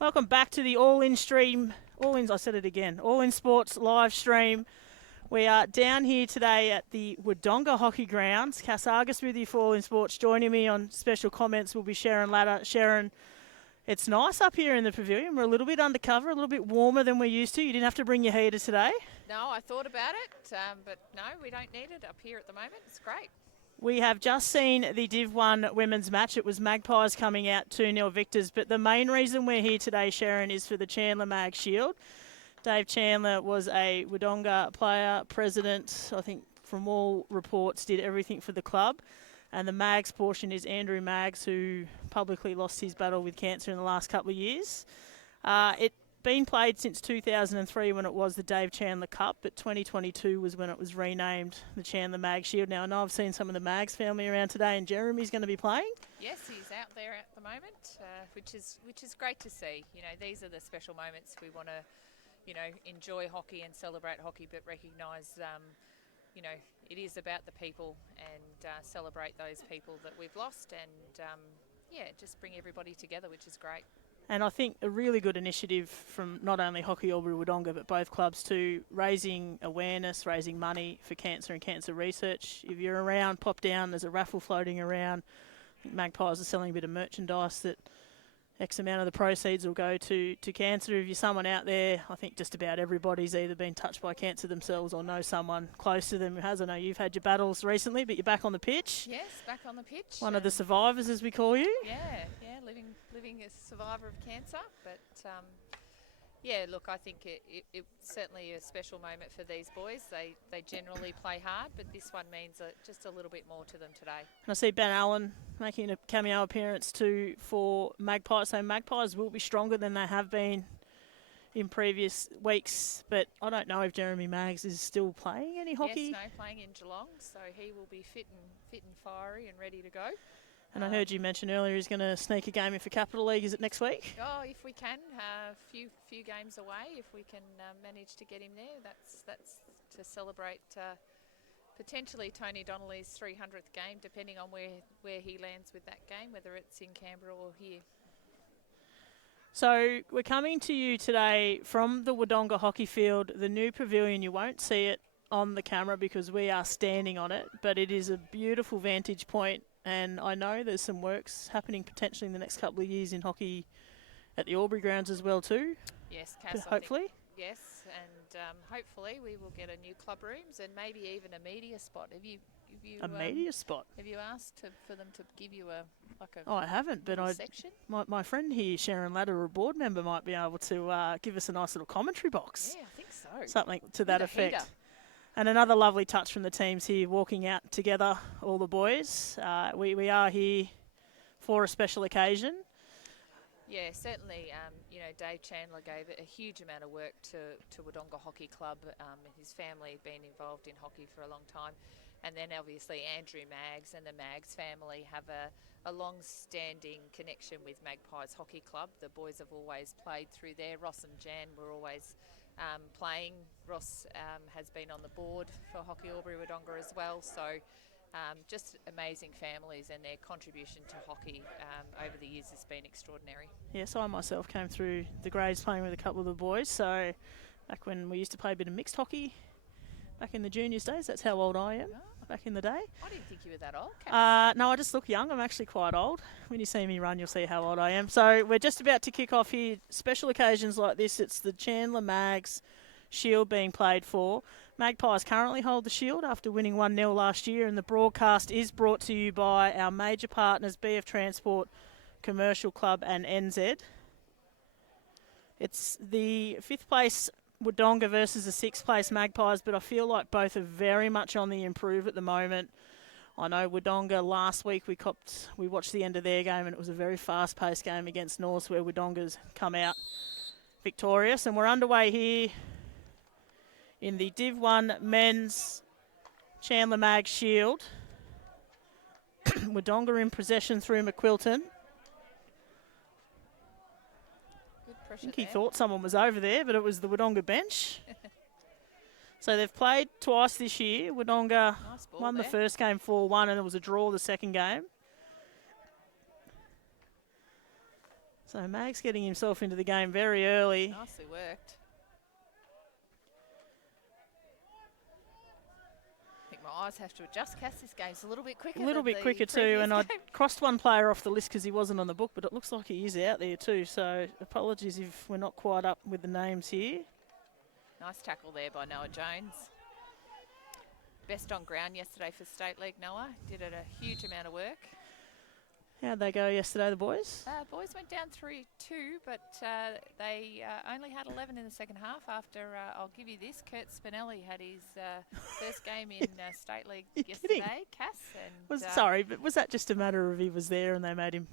Welcome back to the All In stream. I said it again. All In Sports live stream. We are down here today at the Wodonga Hockey Grounds. Cass Argus with you for All In Sports. Joining me on special comments will be Sharon Latta. Sharon, it's nice up here in the pavilion. We're a little bit undercover, a little bit warmer than we're used to. You didn't have to bring your heater today. No, I thought about it, but no, we don't need it up here at the moment. It's great. We have just seen the Div 1 women's match. It was Magpies coming out 2-0 victors. But the main reason we're here today, Sharon, is for the Chandler Mag Shield. Dave Chandler was a Wodonga player, president, I think from all reports, did everything for the club. And the Mags portion is Andrew Maggs, who publicly lost his battle with cancer in the last couple of years. It's been played since 2003 when it was the Dave Chandler Cup, but 2022 was when it was renamed the Chandler Mag Shield. Now, I know I've seen some of the Mags family around today, and Jeremy's going to be playing. Yes, he's out there at the moment, which is great to see. You know, these are the special moments we want to, enjoy hockey and celebrate hockey, but recognise, it is about the people and celebrate those people that we've lost and, just bring everybody together, which is great. And I think a really good initiative from not only Hockey Albury Wodonga, but both clubs too, raising awareness, raising money for cancer and cancer research. If you're around, pop down. There's a raffle floating around. I think Magpies are selling a bit of merchandise that X amount of the proceeds will go to cancer. If you're someone out there, I think just about everybody's either been touched by cancer themselves or know someone close to them who has. I know you've had your battles recently, but you're back on the pitch. Yes, back on the pitch. One of the survivors, as we call you. Yeah, living as a survivor of cancer. But, look, I think it's certainly a special moment for these boys. They generally play hard, but this one means just a little bit more to them today. And I see Ben Allen making a cameo appearance too for Magpies. So Magpies will be stronger than they have been in previous weeks, but I don't know if Jeremy Maggs is still playing any hockey. Yes, no, playing in Geelong, so he will be fit and fiery and ready to go. And I heard you mention earlier he's going to sneak a game in for Capital League. Is it next week? Oh, if we can, few games away. If we can manage to get him there, that's to celebrate potentially Tony Donnelly's 300th game, depending on where he lands with that game, whether it's in Canberra or here. So we're coming to you today from the Wodonga Hockey Field, the new pavilion. You won't see it on the camera because we are standing on it, but it is a beautiful vantage point. And I know there's some works happening potentially in the next couple of years in hockey at the Albury grounds as well too. Yes, Cass, hopefully. Yes, and hopefully we will get a new club rooms and maybe even a media spot. Have you media spot? Have you asked for them to give you a Oh, I haven't, but section? My friend here, Sharon Latta, a board member, might be able to give us a nice little commentary box. Yeah, I think so. Something to that effect. Heater. And another lovely touch from the teams here, walking out together, all the boys. We are here for a special occasion. Yeah, certainly. Dave Chandler gave a huge amount of work to Wodonga Hockey Club. His family have been involved in hockey for a long time. And then obviously Andrew Maggs and the Maggs family have a long-standing connection with Magpies Hockey Club. The boys have always played through there. Ross and Jan were always playing. Ross has been on the board for Hockey Albury Wodonga as well. So just amazing families, and their contribution to hockey over the years has been extraordinary. Yes, I myself came through the grades playing with a couple of the boys. So back when we used to play a bit of mixed hockey, back in the juniors days, that's how old I am. Back in the day. I didn't think you were that old. No, I just look young. I'm actually quite old. When you see me run, you'll see how old I am. So we're just about to kick off here. Special occasions like this, it's the Chandler Mags Shield being played for. Magpies currently hold the shield after winning 1-0 last year, and the broadcast is brought to you by our major partners, BF Transport, Commercial Club and NZ. It's the 5th place Wodonga versus the 6th place Magpies, but I feel like both are very much on the improve at the moment. I know Wodonga last week we watched the end of their game, and it was a very fast-paced game against North where Wodonga's come out victorious. And we're underway here in the Div 1 Men's Chandler Mag Shield. Wodonga in possession through McQuilton. I think he thought someone was over there, but it was the Wodonga bench. So they've played twice this year. Wodonga won the first game 4-1, and it was a draw the second game. So Mag's getting himself into the game very early. Nicely worked. I think my eyes have to adjust. Cass, this game's a little bit quicker. A little than bit the quicker too, previous and I game. crossed one player off the list because he wasn't on the book, but it looks like he is out there too, so apologies if we're not quite up with the names here. Nice tackle there by Noah Jones. Best on ground yesterday for State League, Noah. Did it a huge amount of work. How'd they go yesterday, the boys? Boys went down 3-2, but they only had 11 in the second half after, I'll give you this, Kurt Spinelli had his first game in State League yesterday, kidding? Cass. And, Sorry, but was that just a matter of he was there and they made him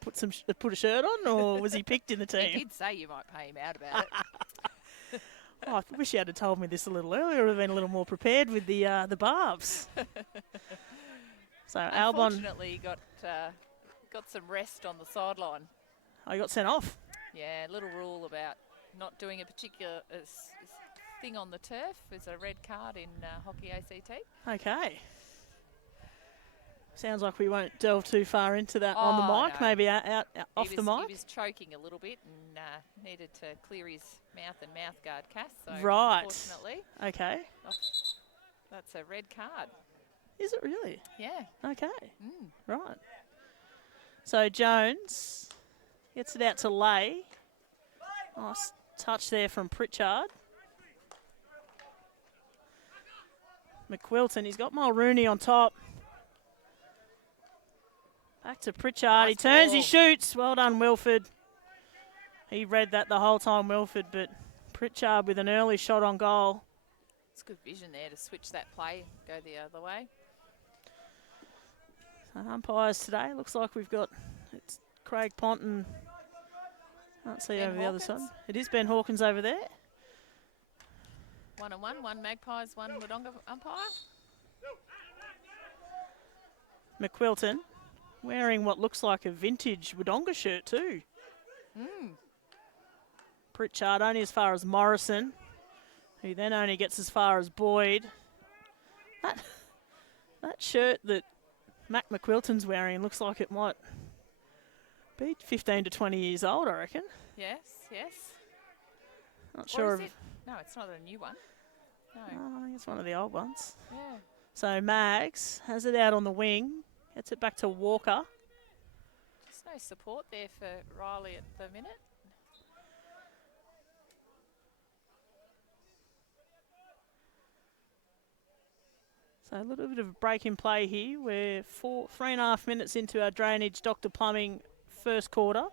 put a shirt on, or was he picked in the team? He did say you might pay him out about it. Oh, I wish you had told me this a little earlier. I would have been a little more prepared with the barbs. So Albon, unfortunately, got some rest on the sideline. I got sent off. Yeah, little rule about not doing a particular thing on the turf is a red card in hockey ACT. Okay. Sounds like we won't delve too far into that on the mic. No. Maybe out off the mic. He was choking a little bit and needed to clear his mouth and mouth guard, Cass. So right. Unfortunately, Okay. That's a red card. Is it really? Yeah. Okay. Mm. Right. So Jones gets it out to Lay. Nice touch there from Pritchard. McQuilton, he's got Mulrooney on top. Back to Pritchard. Nice he turns, ball. he shoots. Well done, Wilford. He read that the whole time, Wilford, but Pritchard with an early shot on goal. It's good vision there to switch that play, go the other way. So umpires today, looks like we've got it's Craig Pont and can't see Ben over the other Hawkins. side. It is Ben Hawkins over there. 1-1, one Magpies, one Wodonga umpire. McQuilton wearing what looks like a vintage Wodonga shirt too. Mm. Pritchard only as far as Morrison, who then only gets as far as Boyd. That shirt that Mac McQuilton's wearing looks like it might be 15 to 20 years old, I reckon. Yes. Not Or sure is if it? No, it's not a new one. No. I think it's one of the old ones. Yeah. So Mags has it out on the wing, gets it back to Walker. Just no support there for Riley at the minute. So a little bit of a break in play here. We're 3.5 minutes into our drainage Dr. Plumbing first quarter.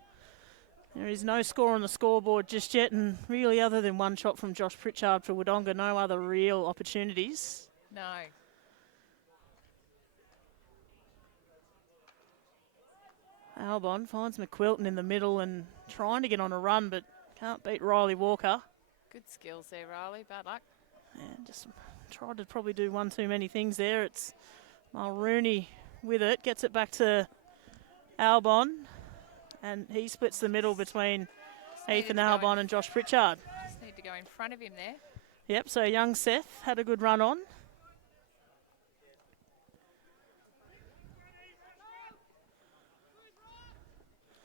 There is no score on the scoreboard just yet, and really other than one shot from Josh Pritchard for Wodonga, no other real opportunities. No. Albon finds McQuilton in the middle and trying to get on a run, but can't beat Riley Walker. Good skills there, Riley. Bad luck. And just tried to probably do one too many things there. It's Mulrooney with it, gets it back to Albon, and he splits the middle between Ethan Albon and Josh Pritchard. Just need to go in front of him there. Yep, so young Seth had a good run on.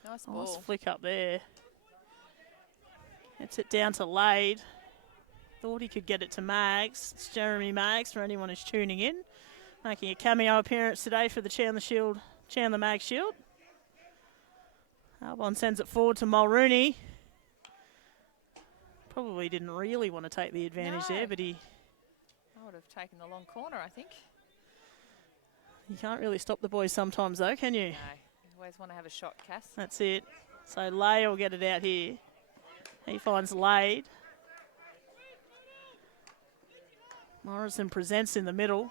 Nice Nice ball. flick up there. Gets it down to Lade. Thought he could get it to Mags. It's Jeremy Mags for anyone who's tuning in. Making a cameo appearance today for the Chandler Mag Shield. Albon sends it forward to Mulrooney. Probably didn't really want to take the advantage No. there, but he I would have taken the long corner, I think. you can't really stop the boys sometimes though, can you? No. You always want to have a shot, Cass. That's it. So Lay will get it out here. He finds Lade. Morrison presents in the middle.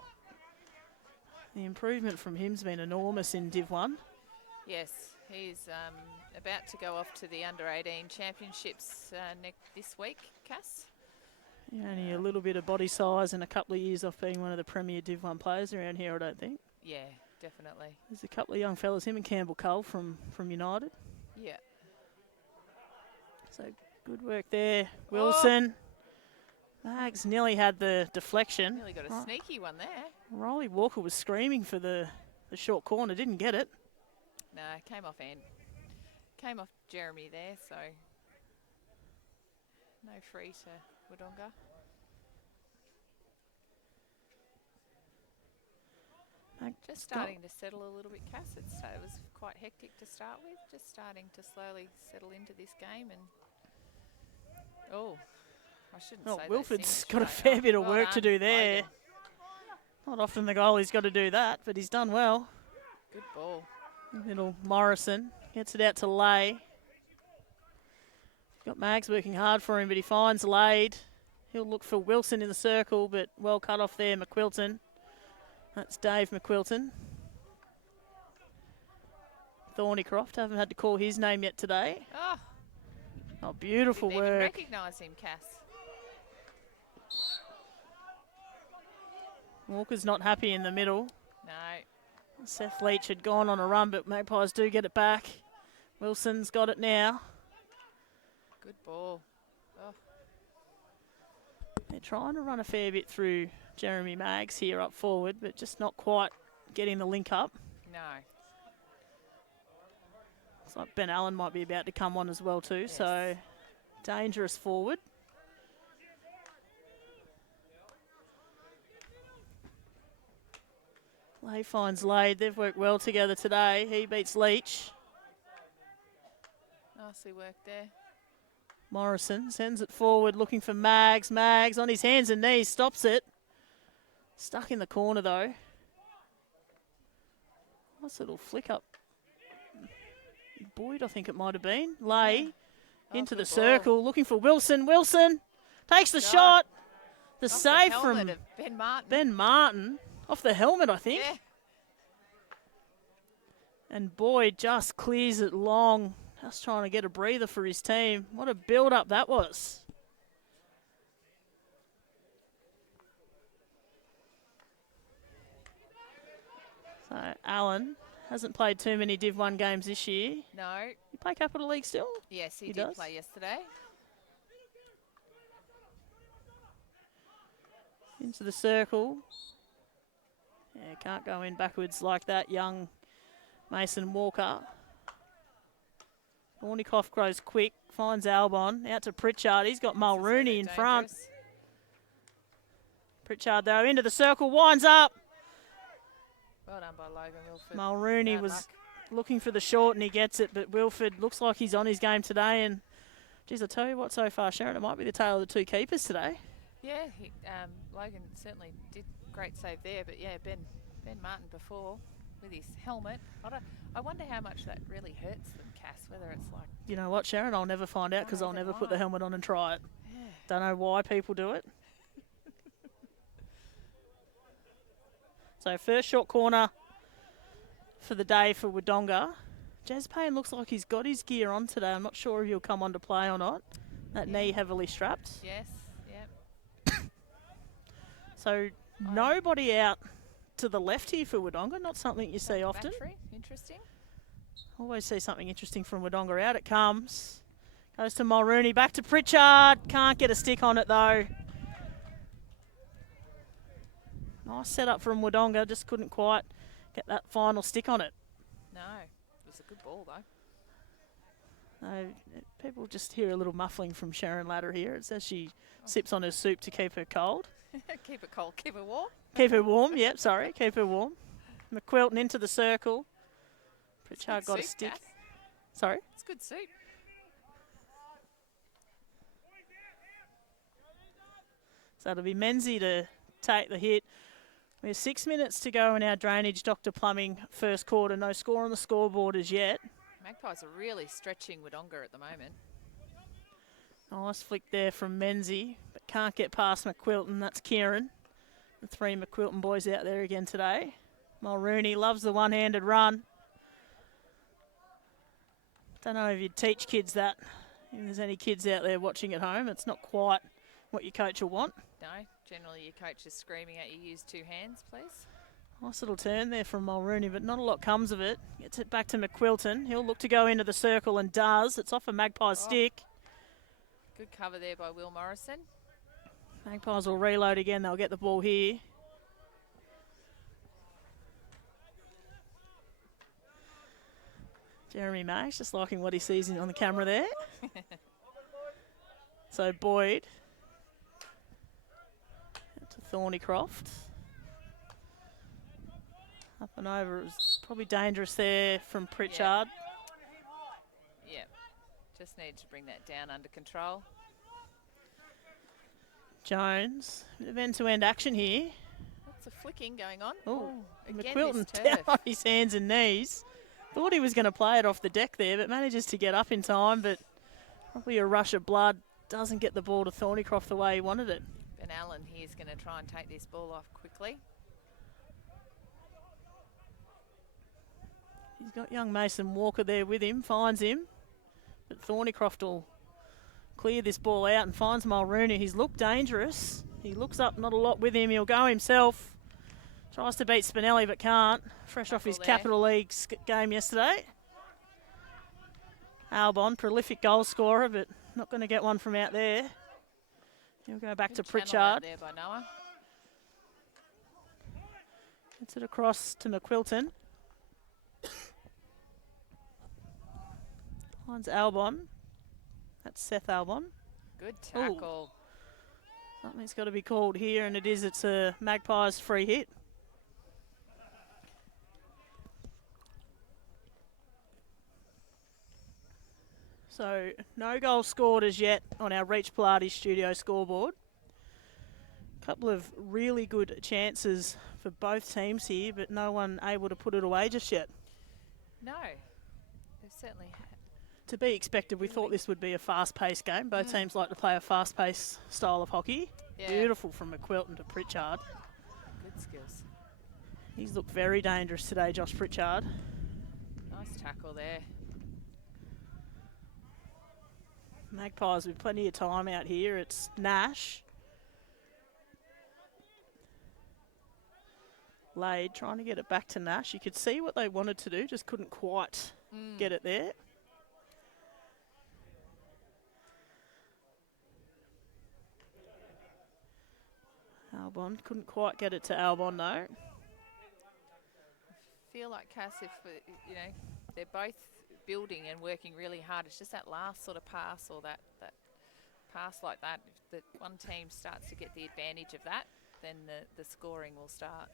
The improvement from him's been enormous in Div 1. Yes, he's about to go off to the Under-18 Championships this week, Cass. Only a little bit of body size and a couple of years off being one of the premier Div 1 players around here, I don't think. Yeah, definitely. There's a couple of young fellas, him and Campbell Cole from United. Yeah. So good work there. Wilson. Mags nearly had the deflection. Nearly got a sneaky one there. Riley Walker was screaming for the short corner, didn't get it. No, came came off Jeremy there, so no free to Wodonga. Just starting to settle a little bit, Cass. It was quite hectic to start with. Just starting to slowly settle into this game. And I shouldn't say that. Wilford's got a fair bit of work to do there. Logan. Not often the goalie's got to do that, but he's done well. Good ball. Little Morrison gets it out to Lay. Got Mags working hard for him, but he finds Lade. He'll look for Wilson in the circle, but well cut off there, McQuilton. That's Dave McQuilton. Thornycroft, haven't had to call his name yet today. Oh, beautiful Didn't work. even recognise him, Cass. Walker's not happy in the middle. No. Seth Leach had gone on a run, but Magpies do get it back. Wilson's got it now. Good ball. They're trying to run a fair bit through Jeremy Maggs here up forward, but just not quite getting the link up. No. Looks like Ben Allen might be about to come on as well too, Yes. so dangerous forward. Lay finds Lade. They've worked well together today. He beats Leach. Nicely worked there. Morrison sends it forward, looking for Mags. Mags on his hands and knees, stops it. Stuck in the corner though. Nice little flick up. Boyd, I think it might have been. Lay into the circle, looking for Wilson. Wilson takes the shot. The save from Ben Martin. Ben Martin. Off the helmet, I think. Yeah. And Boyd just clears it long. Just trying to get a breather for his team. What a build-up that was. So Allen hasn't played too many Div 1 games this year. No. You play Capital League still? Yes, he did does? play yesterday. Into the circle. Yeah, can't go in backwards like that, young Mason Walker. Thornycroft grows quick, finds Albon, out to Pritchard. He's got Mulrooney in front. Pritchard, though, into the circle, winds up. Well done by Logan Wilford. Mulrooney Bad was luck. looking for the short and he gets it, but Wilford looks like he's on his game today. And, geez, I tell you what, so far, Sharon, it might be the tale of the two keepers today. Yeah, Logan certainly did great save there, but yeah, Ben Martin before with his helmet. I wonder how much that really hurts them, Cass, whether it's like... You know what, Sharon? I'll never find out because I'll never put the helmet on and try it. Yeah. Don't know why people do it. So first short corner for the day for Wodonga. Jazz Payne looks like he's got his gear on today. I'm not sure if he'll come on to play or not. That knee heavily strapped. Yes, yep. So nobody out to the left here for Wodonga. Not something you see often. Battery, interesting. Always see something interesting from Wodonga. Out it comes. Goes to Mulrooney. Back to Pritchard. Can't get a stick on it though. Nice setup from Wodonga. Just couldn't quite get that final stick on it. No, it was a good ball though. People just hear a little muffling from Sharon Ladder here. It's as she sips on her soup to keep her cold. Keep it cold, keep it warm. Keep her warm, yep, sorry, keep her warm. McQuilton into the circle. Pritchard got a stick. Cass. Sorry? It's good soup. So it'll be Menzie to take the hit. We have 6 minutes to go in our drainage, Dr. Plumbing, first quarter. No score on the scoreboard as yet. Magpies are really stretching Wodonga at the moment. Nice flick there from Menzie, but can't get past McQuilton. That's Kieran. The three McQuilton boys out there again today. Mulrooney loves the one-handed run. Don't know if you'd teach kids that. If there's any kids out there watching at home, it's not quite what your coach will want. No, generally your coach is screaming at you, use two hands, please. Nice little turn there from Mulrooney, but not a lot comes of it. Gets it back to McQuilton. He'll look to go into the circle and does. It's off a Magpie stick. Good cover there by Will Morrison. Magpies will reload again. They'll get the ball here. Jeremy Maggs just liking what he sees on the camera there. So Boyd to Thornycroft. Up and over. It was probably dangerous there from Pritchard. Yeah. Just need to bring that down under control. Jones. Bit of end-to-end action here. Lots of flicking going on. Oh, again, McQuilton this down turf. on his hands and knees. Thought he was going to play it off the deck there, but manages to get up in time. But probably a rush of blood doesn't get the ball to Thornycroft the way he wanted it. Ben Allen here is going to try and take this ball off quickly. He's got young Mason Walker there with him, finds him. But Thornycroft will clear this ball out and finds Mulrooney. He's looked dangerous. He looks up, not a lot with him. He'll go himself. Tries to beat Spinelli but can't. Fresh off his Capital League game yesterday. Albon, prolific goal scorer, but not going to get one from out there. He'll go back to Pritchard. There by Noah. Gets it across to McQuilton. Finds Albon. That's Seth Albon. Good tackle. Ooh. Something's got to be called here, and it is. It's a Magpies free hit. So no goal scored as yet on our Reach Pilates studio scoreboard. A couple of really good chances for both teams here, but no one able to put it away just yet. No, they've certainly had. To be expected, we thought this would be a fast-paced game. Both teams like to play a fast-paced style of hockey. Yeah. Beautiful from McQuilton to Pritchard. Good skills. He's looked very dangerous today, Josh Pritchard. Nice tackle there. Magpies with plenty of time out here. It's Nash. Lade trying to get it back to Nash. You could see what they wanted to do, just couldn't quite get it there. Albon couldn't quite get it to Albon though. Feel like Cass, if you know, they're both building and working really hard. It's just that last sort of pass or that pass like that. If the one team starts to get the advantage of that, then the scoring will start.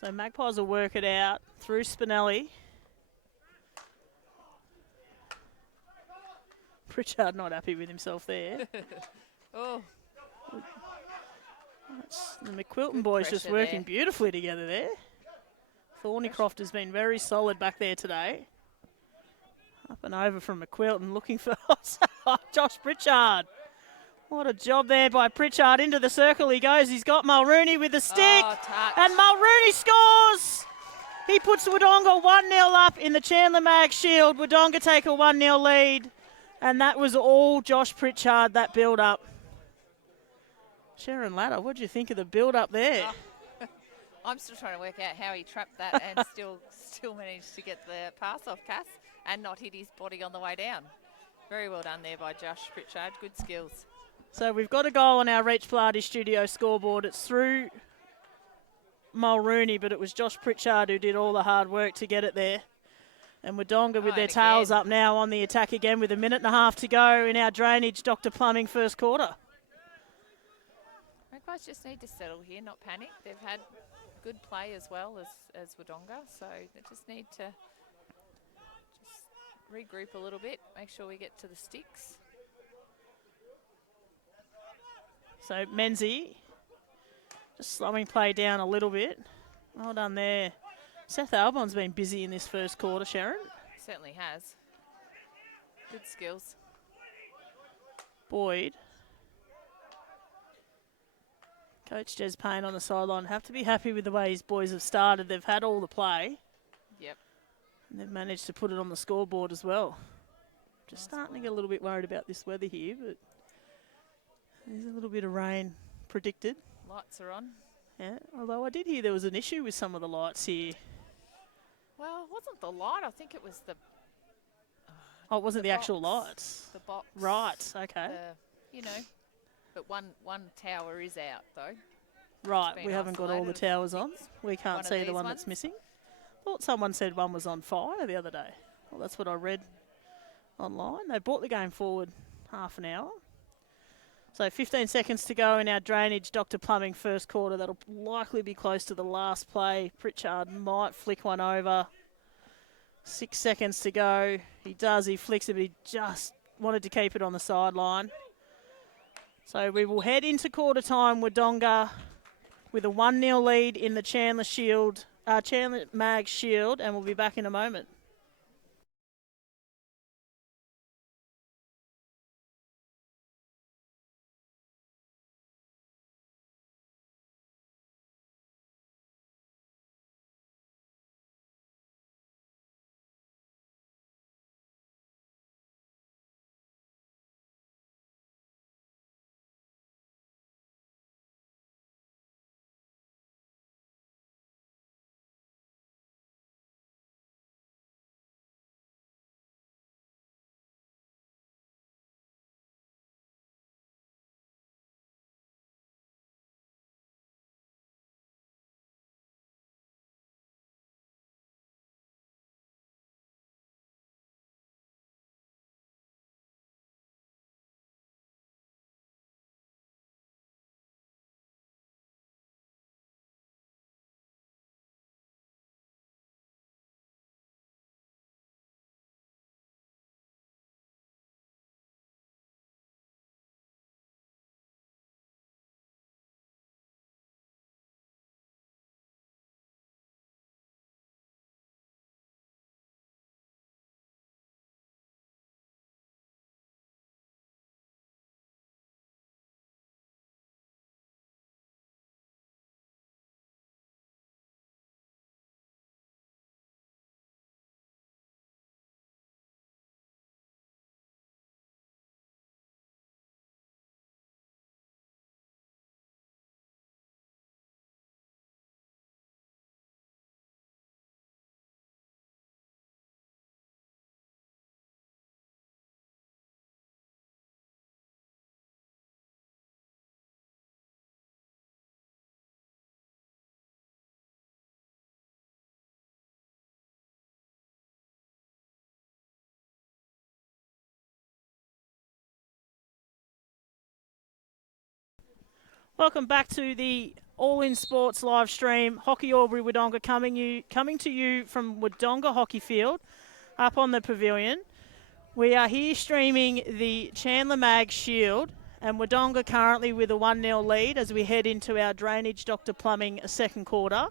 So Magpies will work it out through Spinelli. Pritchard not happy with himself there. Oh. The McQuilton boys just working beautifully together there. Thornycroft has been very solid back there today. Up and over from McQuilton looking for Josh Pritchard. What a job there by Pritchard. Into the circle he goes. He's got Mulrooney with the stick. And Mulrooney scores! He puts Wodonga 1-0 up in the Chandler Mag Shield. Wodonga take a 1-0 lead. And that was all Josh Pritchard, that build-up. Sharon Latta, what do you think of the build-up there? Oh. I'm still trying to work out how he trapped that and still managed to get the pass off Cass and not hit his body on the way down. Very well done there by Josh Pritchard. Good skills. So we've got a goal on our Reach Pilates studio scoreboard. It's through Mulrooney, but it was Josh Pritchard who did all the hard work to get it there. And Wodonga with their tails up now on the attack again with a minute and a half to go in our Drainage Dr. Plumbing first quarter. Magpies just need to settle here, not panic. They've had good play as well as Wodonga, so they just need to just regroup a little bit, make sure we get to the sticks. So Menzie just slowing play down a little bit. Well done there. Seth Albon's been busy in this first quarter, Sharon. Certainly has. Good skills. Boyd. Coach Jez Payne on the sideline. Have to be happy with the way his boys have started. They've had all the play. Yep. And they've managed to put it on the scoreboard as well. Just starting to get a little bit worried about this weather here, but there's a little bit of rain predicted. Lights are on. Yeah, although I did hear there was an issue with some of the lights here. Well, it wasn't the light. I think it was the... Oh, it wasn't the actual lights? The box. Right, okay. You know, but one tower is out, though. Right, we haven't got all the towers on. We can't see the one that's missing. Thought someone said one was on fire the other day. Well, that's what I read online. They brought the game forward half an hour. So 15 seconds to go in our drainage Dr. Plumbing first quarter. That'll likely be close to the last play. Pritchard might flick one over. 6 seconds to go. He does. He flicks it, but he just wanted to keep it on the sideline. So we will head into quarter time. Wodonga with a 1-0 lead in the Chandler Mag Shield, and we'll be back in a moment. Welcome back to the All In Sports live stream. Hockey Albury Wodonga coming to you from Wodonga Hockey Field up on the pavilion. We are here streaming the Chandler Mag Shield, and Wodonga currently with a 1-0 lead as we head into our drainage Dr. Plumbing second quarter.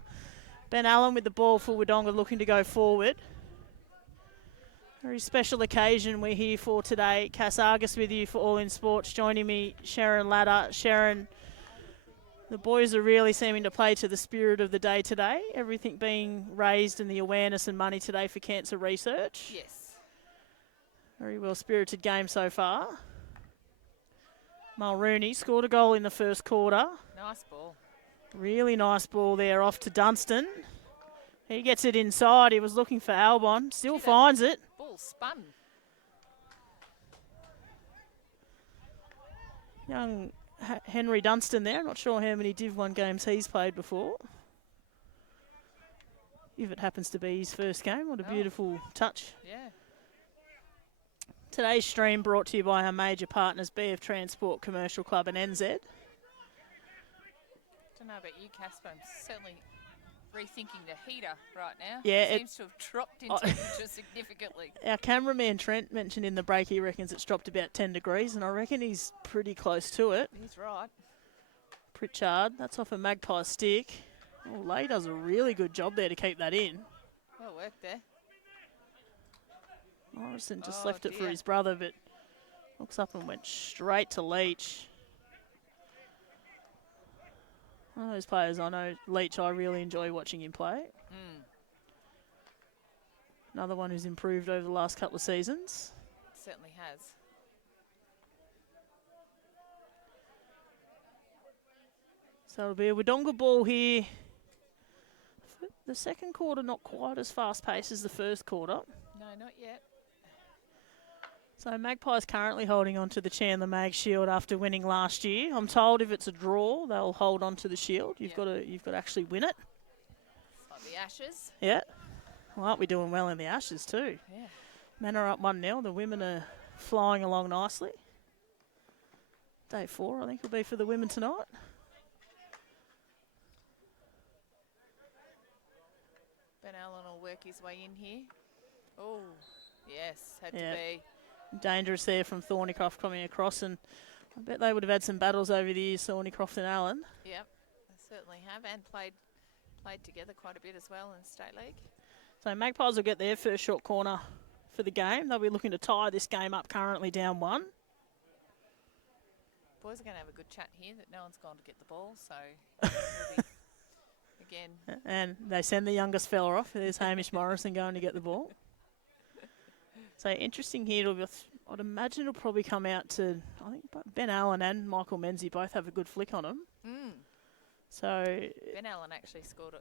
Ben Allen with the ball for Wodonga looking to go forward. Very special occasion we're here for today. Cass Argus with you for All In Sports. Joining me, Sharon Ladder. Sharon, the boys are really seeming to play to the spirit of the day today. Everything being raised and the awareness and money today for cancer research. Yes. Very well-spirited game so far. Mulrooney scored a goal in the first quarter. Nice ball. Really nice ball there off to Dunstan. He gets it inside. He was looking for Albon. Still finds it. Ball spun. Young Henry Dunstan there. Not sure how many Div 1 games he's played before. If it happens to be his first game. What a beautiful touch. Yeah. Today's stream brought to you by our major partners, BF Transport Commercial Club and NZ. Don't know about you, Casper. I'm certainly rethinking the heater right now. Yeah, it seems to have dropped in temperature significantly. Our cameraman Trent mentioned in the break he reckons it's dropped about 10 degrees, and I reckon he's pretty close to it. He's right. Pritchard, that's off a Magpie stick. Oh, Lay does a really good job there to keep that in. Well worked there. Morrison just left it for his brother, but looks up and went straight to Leach. One of those players I know, Leach, I really enjoy watching him play. Another one who's improved over the last couple of seasons. Certainly has. So it'll be a Wodonga ball here. The second quarter not quite as fast-paced as the first quarter. No, not yet. So Magpies currently holding on to the Chandler Mag Shield after winning last year. I'm told if it's a draw, they'll hold on to the Shield. You've got to actually win it. It's like the Ashes. Yeah. Well, aren't we doing well in the Ashes too? Yeah. Men are up 1-0. The women are flying along nicely. Day 4, I think, will be for the women tonight. Ben Allen will work his way in here. Oh, yes, had Yeah. to be. Dangerous there from Thornycroft coming across, and I bet they would have had some battles over the years, Thornycroft and Allen. Yep, they certainly have, and played together quite a bit as well in State League. So Magpies will get their first short corner for the game. They'll be looking to tie this game up, currently down 1. Boys are going to have a good chat here that no one's gone to get the ball, so we'll be again. And they send the youngest fella off. There's Hamish Morrison going to get the ball. So interesting here. I'd imagine it'll probably come out to, I think Ben Allen and Michael Menzies both have a good flick on them. So Ben Allen actually scored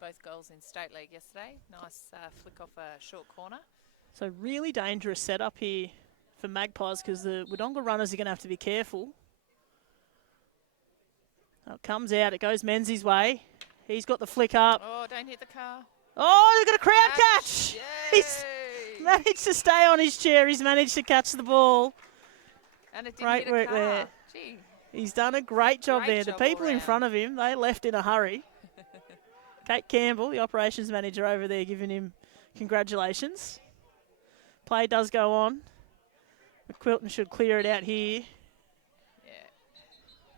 both goals in State League yesterday. Nice flick off a short corner. So really dangerous setup here for Magpies, because the Wodonga runners are going to have to be careful. So it comes out. It goes Menzies' way. He's got the flick up. Oh, don't hit the car. Oh, they've got a crowd catch. Yay! He's managed to stay on his chair. He's managed to catch the ball. And it didn't Great hit a work car. there. Gee. He's done a great job Great there. job The people all in round. front of him, they left in a hurry. Kate Campbell, the operations manager over there, giving him congratulations. Play does go on. McQuilton should clear it out here. Yeah.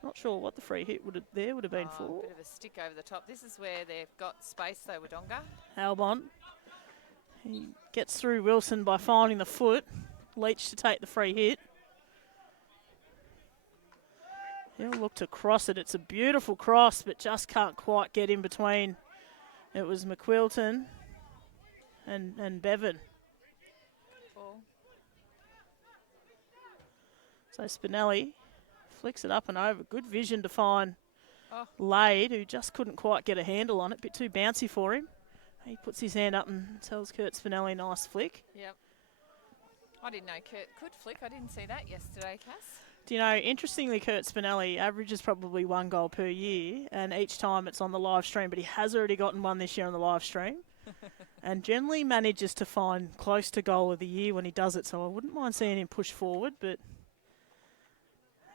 Not sure what the free hit would have been A for. bit of a stick over the top. This is where they've got space though, Wodonga. Albon. He gets through Wilson by finding the foot. Leach to take the free hit. He'll look to cross it. It's a beautiful cross, but just can't quite get in between. It was McQuilton and Bevan. Ball. So Spinelli flicks it up and over. Good vision to find Oh. Lade, who just couldn't quite get a handle on it. Bit too bouncy for him. He puts his hand up and tells Kurt Spinelli, nice flick. Yep. I didn't know Kurt could flick. I didn't see that yesterday, Cass. Do you know, interestingly, Kurt Spinelli averages probably 1 goal per year, and each time it's on the live stream, but he has already gotten one this year on the live stream, and generally manages to find close to goal of the year when he does it, so I wouldn't mind seeing him push forward, but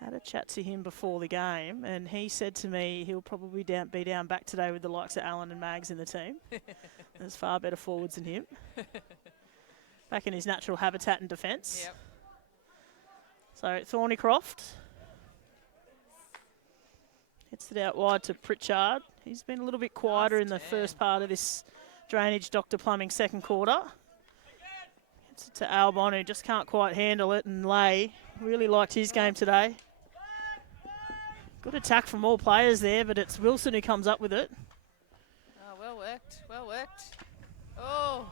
had a chat to him before the game, and he said to me he'll probably be down back today with the likes of Allen and Mags in the team. There's far better forwards than him. Back in his natural habitat and defence. Yep. So Thornycroft hits it out wide to Pritchard. He's been a little bit quieter in the first part of this Drainage Dr. Plumbing second quarter. Hits it to Albon, who just can't quite handle it, and Lay really liked his game today. Good attack from all players there, but it's Wilson who comes up with it. Oh, well worked. Well worked. Oh.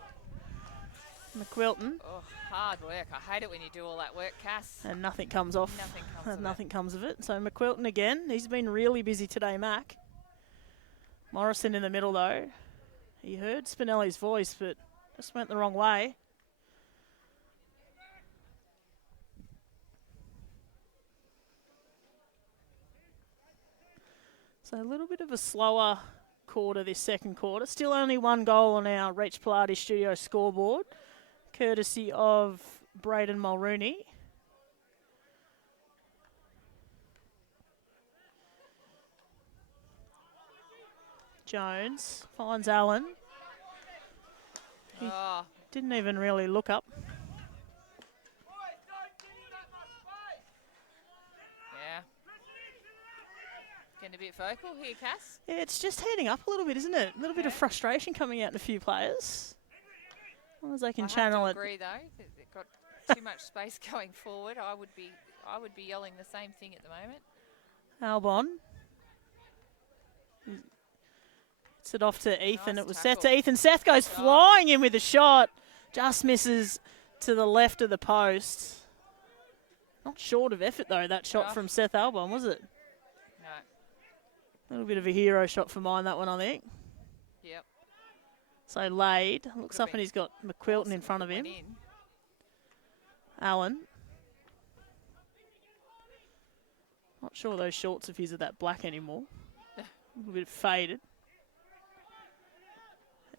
McQuilton. Oh, hard work. I hate it when you do all that work, Cass. And nothing comes off. Nothing comes of it. Nothing comes of it. So McQuilton again. He's been really busy today, Mac. Morrison in the middle, though. He heard Spinelli's voice, but just went the wrong way. So a little bit of a slower quarter this second quarter. Still only 1 goal on our Reach Pilates studio scoreboard, courtesy of Braden Mulrooney. Jones finds Allen. He didn't even really look up. Yeah. Getting a bit vocal here, Cass. Yeah, it's just heating up a little bit, isn't it? A little bit of frustration coming out in a few players. As long as they can channel I it. agree, though. They've got too much space going forward. I would be yelling the same thing at the moment. Albon. It's it off to Ethan. Nice It was tackle. Seth to Ethan. Seth goes flying in with a shot. Just misses to the left of the post. Not short of effort, though, that shot from Seth Albon, was it? No. A little bit of a hero shot for mine, that one, I think. Yep. So Lade looks Could've up and he's got McQuilton in Awesome front of if it him. went in. Allen. Not sure those shorts of his are that black anymore. A little bit faded.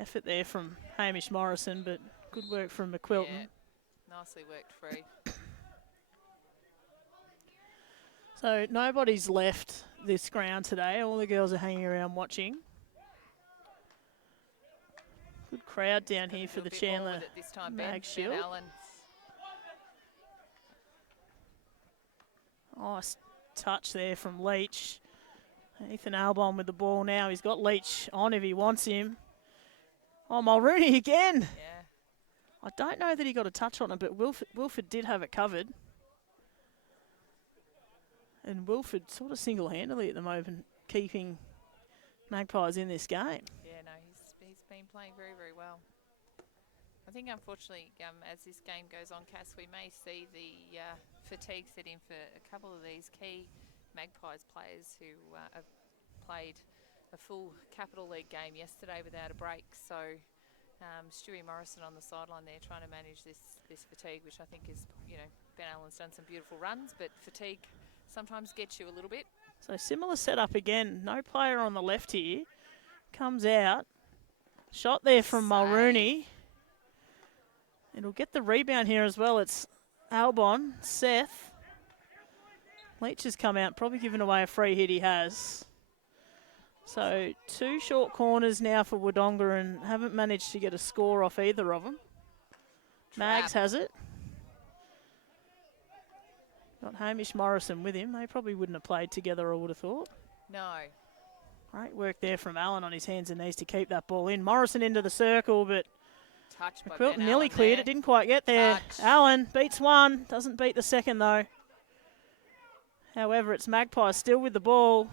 Effort there from Hamish Morrison, but Good work from McQuilton. Yeah, nicely worked free. So nobody's left this ground today. All the girls are hanging around watching. Good crowd down here for the Chandler this time, Mag Shield. Ben Allen. Nice touch there from Leach. Ethan Albon with the ball now. He's got Leach on if he wants him. Oh, Mulrooney again. Yeah. I don't know that he got a touch on it, but Wilford did have it covered. And Wilford sort of single-handedly at the moment keeping Magpies in this game. Yeah, no, he's been playing very, very well. I think, unfortunately, as this game goes on, Cass, we may see the fatigue set in for a couple of these key Magpies players who have played a full Capital League game yesterday without a break. So Stewie Morrison on the sideline there trying to manage this fatigue, which I think is, Ben Allen's done some beautiful runs, but fatigue sometimes gets you a little bit. So similar setup again. No player on the left here. Comes out. Shot there from Mulrooney. It'll get the rebound here as well. It's Albon, Seth. Leach has come out, probably given away a free hit he has. So 2 short corners now for Wodonga and haven't managed to get a score off either of them. Mags has it. Got Hamish Morrison with him. They probably wouldn't have played together, I would have thought. No. Great work there from Allen on his hands and knees to keep that ball in. Morrison into the circle, but McQuilton nearly cleared it. Didn't quite get there. Allen beats one. Doesn't beat the second, though. However, it's Magpies still with the ball.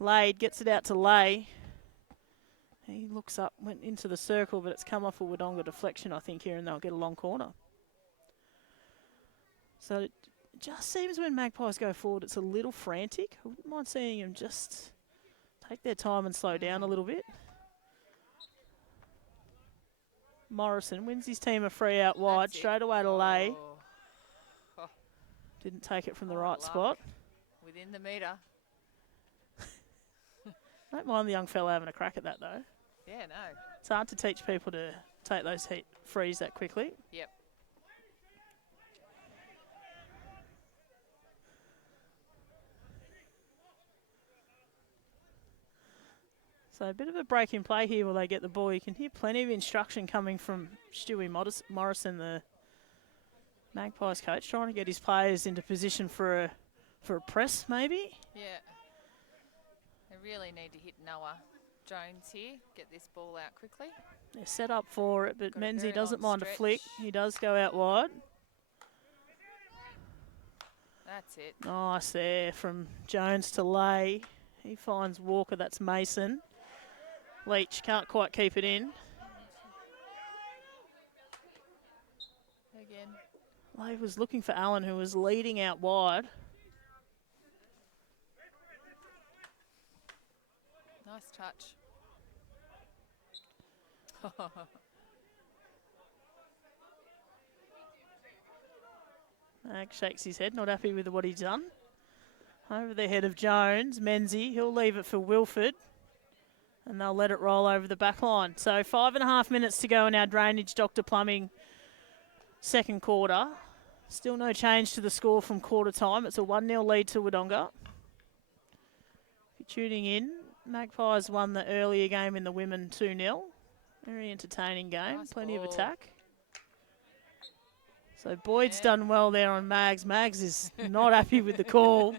Lade gets it out to Lay. He looks up, went into the circle, but it's come off a Wodonga deflection, I think, here, and they'll get a long corner. So it just seems when Magpies go forward, it's a little frantic. I wouldn't mind seeing them just take their time and slow down a little bit. Morrison wins his team a free out wide, straight away to Lay. Oh. Didn't take it from the right spot. Within the metre. Don't mind the young fella having a crack at that, though. Yeah, no. It's hard to teach people to take those frees that quickly. Yep. So a bit of a break in play here while they get the ball. You can hear plenty of instruction coming from Stewie Morrison, the Magpies coach, trying to get his players into position for a press, maybe. Yeah. They really need to hit Noah Jones here, get this ball out quickly. They're set up for it, but Menzies doesn't mind a flick. He does go out wide. That's it. Nice there from Jones to Lay. He finds Walker, that's Mason. Leach can't quite keep it in. Again. Lay was looking for Allen, who was leading out wide. Nice touch. Mag shakes his head, not happy with what he's done. Over the head of Jones, Menzies, he'll leave it for Wilford. And they'll let it roll over the back line. So 5.5 minutes to go in our Drainage Dr. Plumbing second quarter. Still no change to the score from quarter time. It's a 1-0 lead to Wodonga. If you're tuning in, Magpies won the earlier game in the women 2-0. Very entertaining game, nice plenty ball. of attack. So Boyd's done well there on Mags. Mags is not happy with the call.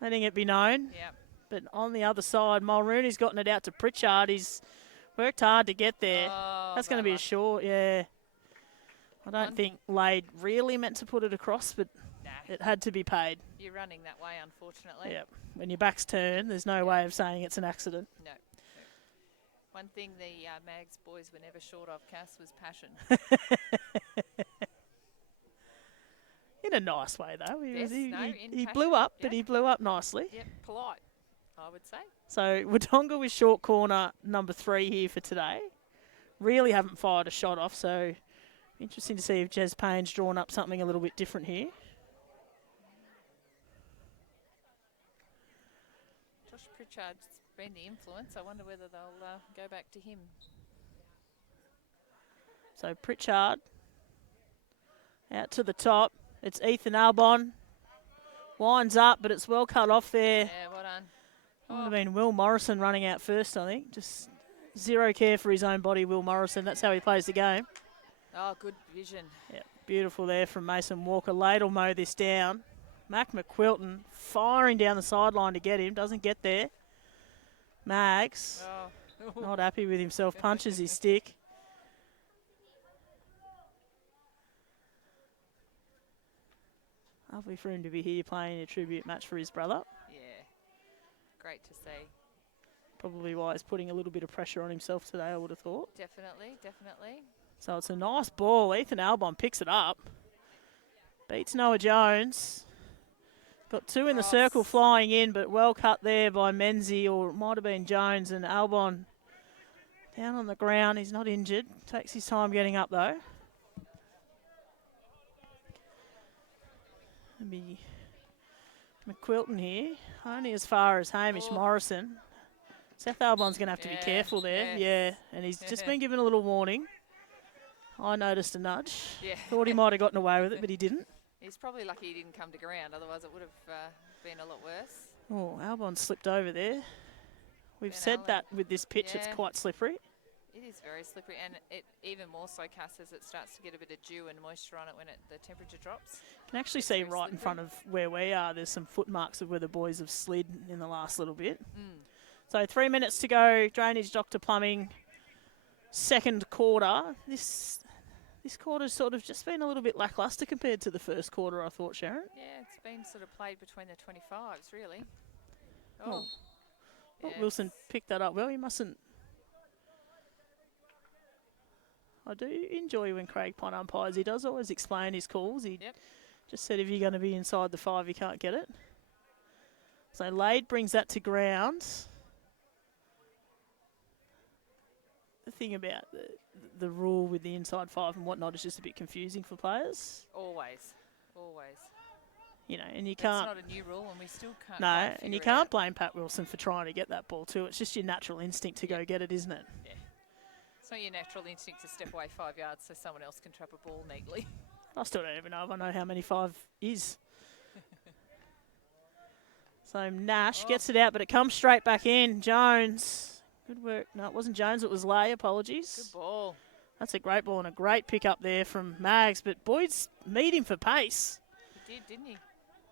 Letting it be known. Yep. But on the other side, Mulrooney's gotten it out to Pritchard. He's worked hard to get there. Oh, that's going to be a short, yeah. I don't think Lade really meant to put it across, but it had to be paid. You're running that way, unfortunately. Yeah. When your back's turned, there's no way of saying it's an accident. No. One thing the Mags boys were never short of, Cass, was passion. In a nice way, though. He passion, blew up, but he blew up nicely. Yep, polite, I would say. So Wodonga with short corner number 3 here for today. Really haven't fired a shot off, so interesting to see if Jez Payne's drawn up something a little bit different here. Josh Pritchard's been the influence. I wonder whether they'll go back to him. So Pritchard out to the top. It's Ethan Albon. Winds up, but it's well cut off there. Yeah, well done. Might have been Will Morrison running out first, I think. Just zero care for his own body, Will Morrison. That's how he plays the game. Oh, good vision. Yeah, beautiful there from Mason Walker. Lade will mow this down. Mac McQuilton firing down the sideline to get him. Doesn't get there. Mags, not happy with himself. Punches his stick. Lovely for him to be here playing a tribute match for his brother. Yeah, great to see. Probably why he's putting a little bit of pressure on himself today, I would have thought. Definitely, definitely. So it's a nice ball. Ethan Albon picks it up. Beats Noah Jones. Got two in the circle flying in, but well cut there by Menzie, or it might have been Jones. And Albon down on the ground. He's not injured. Takes his time getting up, though. Maybe McQuilton here. Only as far as Hamish Morrison. Seth Albon's going to have to be careful there. Yeah, and he's just been given a little warning. I noticed a nudge. Yeah. Thought he might have gotten away with it, but he didn't. He's probably lucky he didn't come to ground, otherwise it would have been a lot worse. Oh, Albon slipped over there. We've said that with this pitch, it's quite slippery. It is very slippery, and it even more so, Cass, as it starts to get a bit of dew and moisture on it when the temperature drops. You can actually see right in front of where we are, there's some foot marks of where the boys have slid in the last little bit. So 3 minutes to go, Drainage Doctor Plumbing, second quarter. This quarter's sort of just been a little bit lacklustre compared to the first quarter, I thought, Sharon. Yeah, it's been sort of played between the 25s, really. Wilson picked that up well. He mustn't. I do enjoy when Craig Pond umpires. He does always explain his calls. He just said if you're going to be inside the 5, you can't get it. So Lade brings that to ground. The thing about the rule with the inside 5 and whatnot is just a bit confusing for players. Always. You know, and you can't. It's not a new rule, and we still can't. No, and you can't blame Pat Wilson for trying to get that ball too. It's just your natural instinct to go get it, isn't it? Yeah. It's not your natural instinct to step away 5 yards so someone else can trap a ball neatly. I still don't even know if I know how many 5 is. So Nash gets it out, but it comes straight back in. Jones. Good work. No, it wasn't Jones. It was Lay. Apologies. Good ball. That's a great ball and a great pick up there from Mags. But Boyd's meet him for pace. He did, didn't he?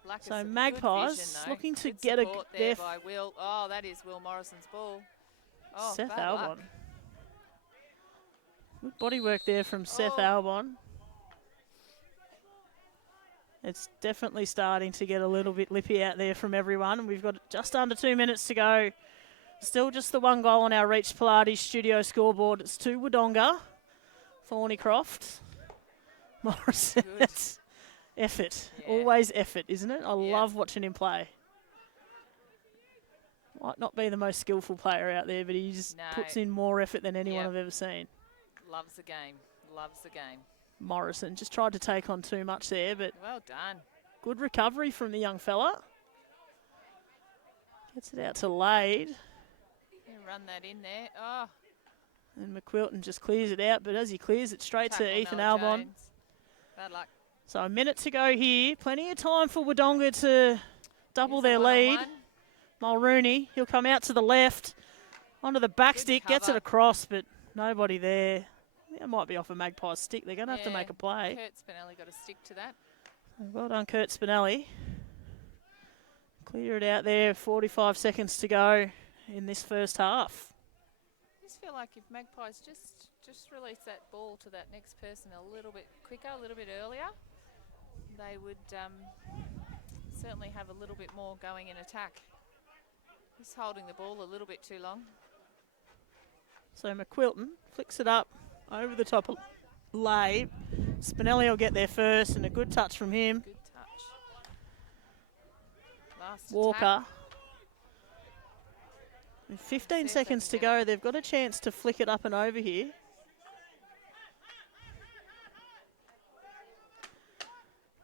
Lack so Magpies vision, looking to good get a there by Will. Oh, that is Will Morrison's ball. Oh, Seth Albon. Good body work there from Seth Albon. It's definitely starting to get a little bit lippy out there from everyone. And we've got just under 2 minutes to go. Still just the one goal on our Reach Pilates studio scoreboard. It's to Wodonga. Thornycroft. Morrison. Effort. Yeah. Always effort, isn't it? I love watching him play. Might not be the most skillful player out there, but he just puts in more effort than anyone I've ever seen. Loves the game. Loves the game. Morrison just tried to take on too much there, but well done. Good recovery from the young fella. Gets it out to Lade. Run that in there. Oh. And McQuilton just clears it out, but as he clears it straight to Ethan Albon. Bad luck. So a minute to go here. Plenty of time for Wodonga to double their lead. Mulrooney, he'll come out to the left. Onto the back stick, gets it across, but nobody there. That might be off a Magpie's stick. They're going to have to make a play. Kurt Spinelli got to stick to that. Well done, Kurt Spinelli. Clear it out there. 45 seconds to go in this first half. I just feel like if Magpies just release that ball to that next person a little bit quicker, a little bit earlier, they would certainly have a little bit more going in attack. He's holding the ball a little bit too long. So McQuilton flicks it up over the top of Lay. Spinelli will get there first, and a good touch from him. Good touch. Last Walker. Attack. With 15 seconds to go, they've got a chance to flick it up and over here.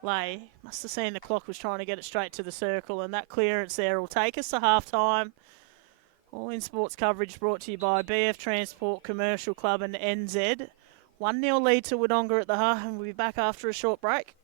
Lay must have seen the clock, was trying to get it straight to the circle, and that clearance there will take us to half-time. All in sports coverage brought to you by BF Transport Commercial Club and NZ. 1-0 lead to Wodonga at the half, and we'll be back after a short break.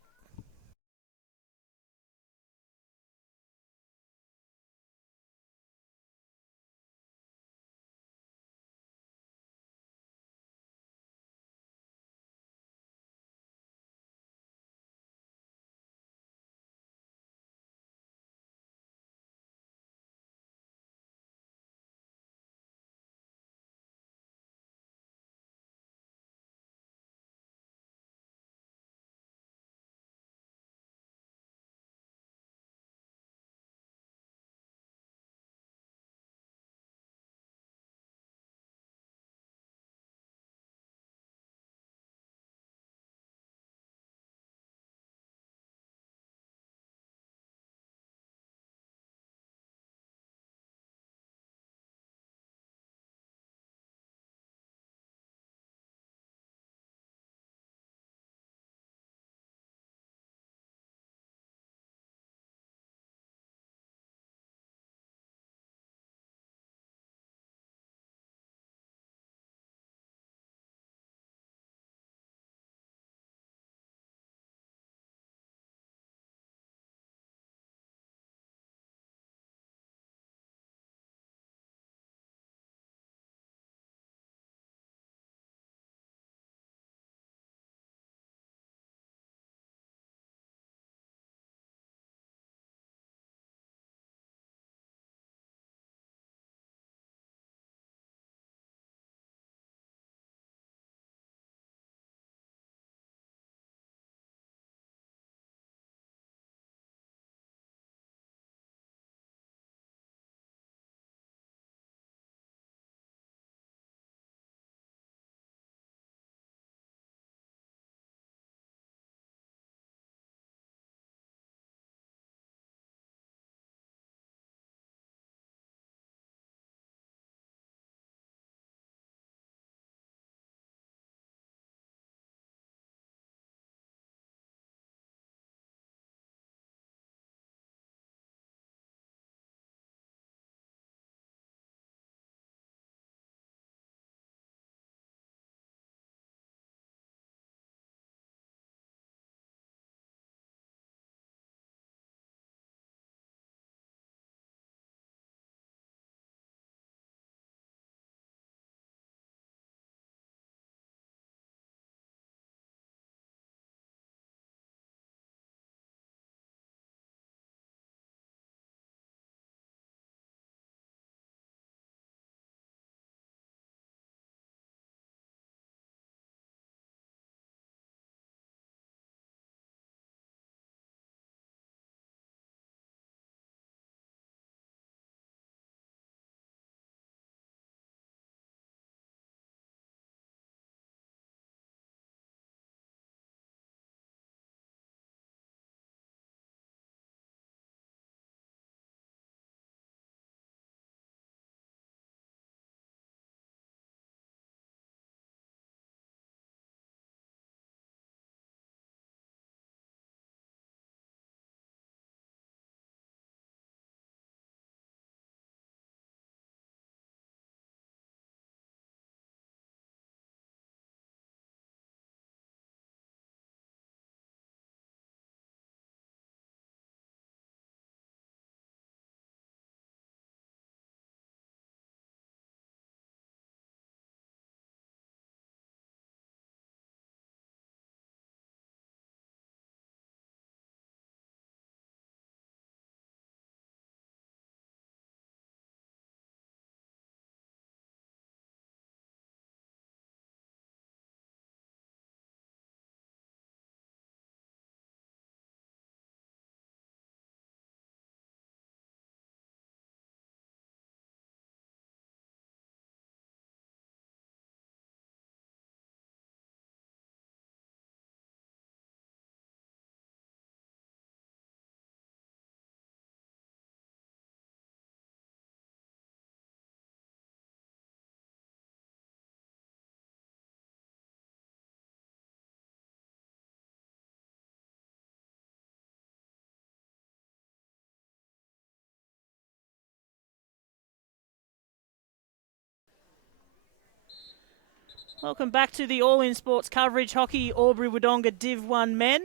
Welcome back to the All In Sports coverage. Hockey, Albury Wodonga Div 1 men.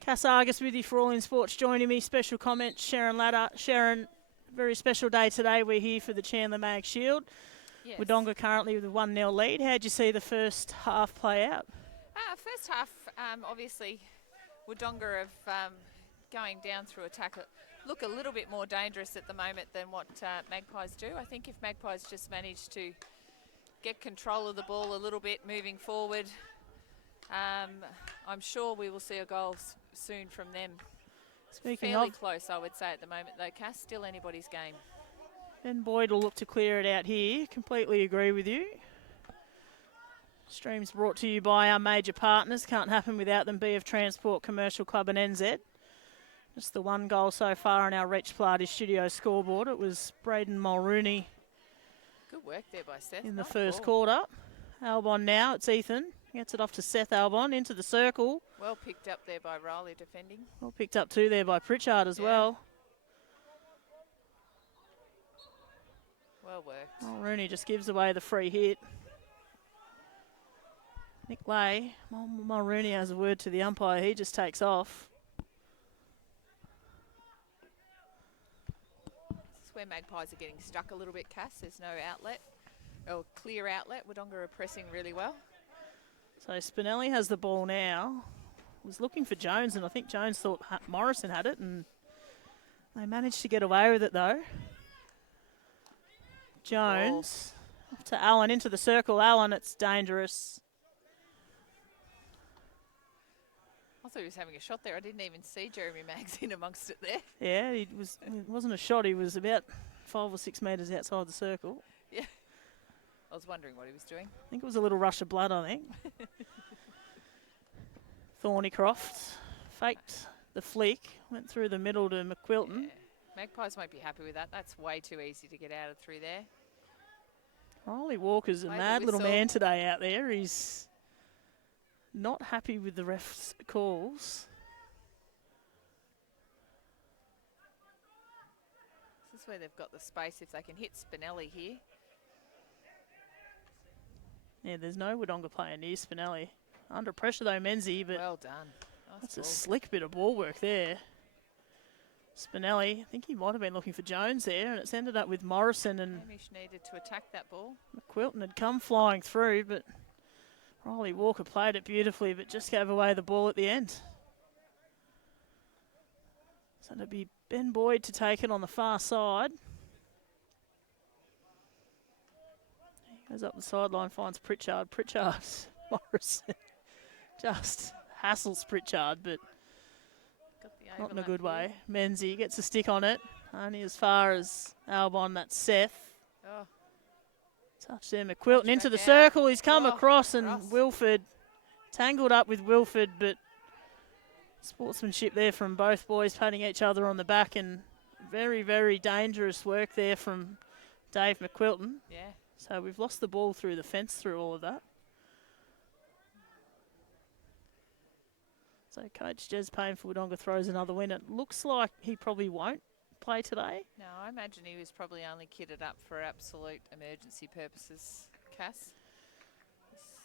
Cass Argus with you for All In Sports. Joining me, special comments, Sharon Ladder. Sharon, very special day today. We're here for the Chandler Mag Shield. Yes. Wodonga currently with a 1-0 lead. How'd you see the first half play out? First half, obviously, Wodonga have going down through attack look a little bit more dangerous at the moment than what Magpies do. I think if Magpies just manage to get control of the ball a little bit moving forward, I'm sure we will see a goal soon from them. Speaking Fairly of, close, I would say, at the moment, though, Cass. Still anybody's game. Ben Boyd will look to clear it out here. Completely agree with you. Streams brought to you by our major partners. Can't happen without them. BF Transport, Commercial Club and NZ. Just the one goal so far on our Reach Pilates studio scoreboard. It was Braden Mulrooney. Good work there by Seth. In the Nice first ball. quarter. Albon now, it's Ethan. Gets it off to Seth Albon into the circle. Well picked up there by Riley defending. Well picked up too there by Pritchard as well. Well worked. Mulrooney just gives away the free hit. Nick Lay, Mulrooney has a word to the umpire. He just takes off. This is where Magpies are getting stuck a little bit, Cass. There's no outlet, or clear outlet. Wodonga are pressing really well. So Spinelli has the ball now. Was looking for Jones, and I think Jones thought Morrison had it, and they managed to get away with it though. Jones off to Allen into the circle. Allen, it's dangerous. I thought he was having a shot there. I didn't even see Jeremy Maggs in amongst it there. Yeah, it wasn't a shot. He was about 5 or 6 metres outside the circle. Yeah. I was wondering what he was doing. I think it was a little rush of blood, I think. Thornycroft faked the flick, went through the middle to McQuilton. Yeah. Magpies won't be happy with that. That's way too easy to get out of through there. Riley Walker's a Play the mad little whistle. man today out there. He's not happy with the ref's calls. This is where they've got the space if they can hit Spinelli here. Yeah, there's no Wodonga player near Spinelli. Under pressure though, Menzie, but Well done. Nice that's a ball. slick bit of ball work there. Spinelli, I think he might have been looking for Jones there, and it's ended up with Morrison, and Hamish needed to attack that ball. McQuilton had come flying through, but Riley Walker played it beautifully, but just gave away the ball at the end. So it'll be Ben Boyd to take it on the far side. He goes up the sideline, finds Pritchard. Pritchard, Morrison just hassles Pritchard, but Got the not in a overlap good here. way. Menzie gets a stick on it, only as far as Albon, that's Seth. Oh, Touch there, McQuilton into the back out. circle. He's come Oh, across, and Ross. Wilford tangled up with Wilford, but sportsmanship there from both boys, patting each other on the back, and very, very dangerous work there from Dave McQuilton. yeah. So we've lost the ball through the fence through all of that. So Coach Jez Payne for Wodonga throws another win. It looks like he probably won't play today. No, I imagine he was probably only kitted up for absolute emergency purposes, Cass.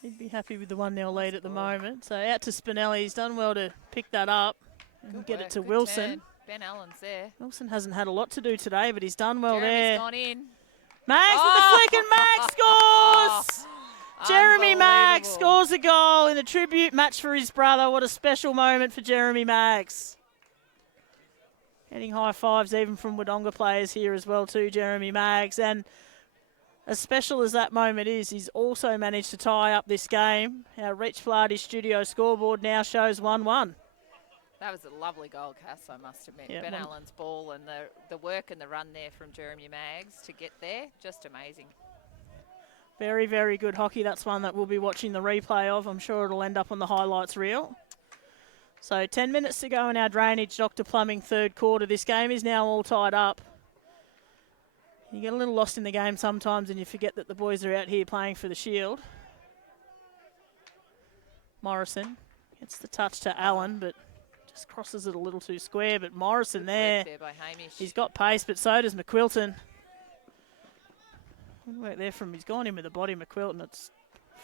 He'd be happy with the 1-0 lead at the ball. moment. So out to Spinelli. He's done well to pick that up and Good get work, it to good Wilson. turn. Ben Allen's there. Wilson hasn't had a lot to do today, but he's done well Jeremy's there. gone in. Mags with the flick, and Mags scores! Jeremy Mags Unbelievable. scores a goal in a tribute match for his brother. What a special moment for Jeremy Mags. Getting high fives even from Wodonga players here as well too, Jeremy Mags. And as special as that moment is, he's also managed to tie up this game. Our Reach Pilates studio scoreboard now shows 1-1. That was a lovely goal, Cass, I must admit. Yeah, Ben one- Allen's ball and the work and the run there from Jeremy Maggs to get there, just amazing. Very, very good hockey. That's one that we'll be watching the replay of. I'm sure it'll end up on the highlights reel. So 10 minutes to go in our Drainage Dr. Plumbing third quarter. This game is now all tied up. You get a little lost in the game sometimes and you forget that the boys are out here playing for the Shield. Morrison gets the touch to Allen, but just crosses it a little too square. But Morrison Good there, work there by Hamish. he's got pace, but so does McQuilton. Good work there from, he's gone in with the body, McQuilton. It's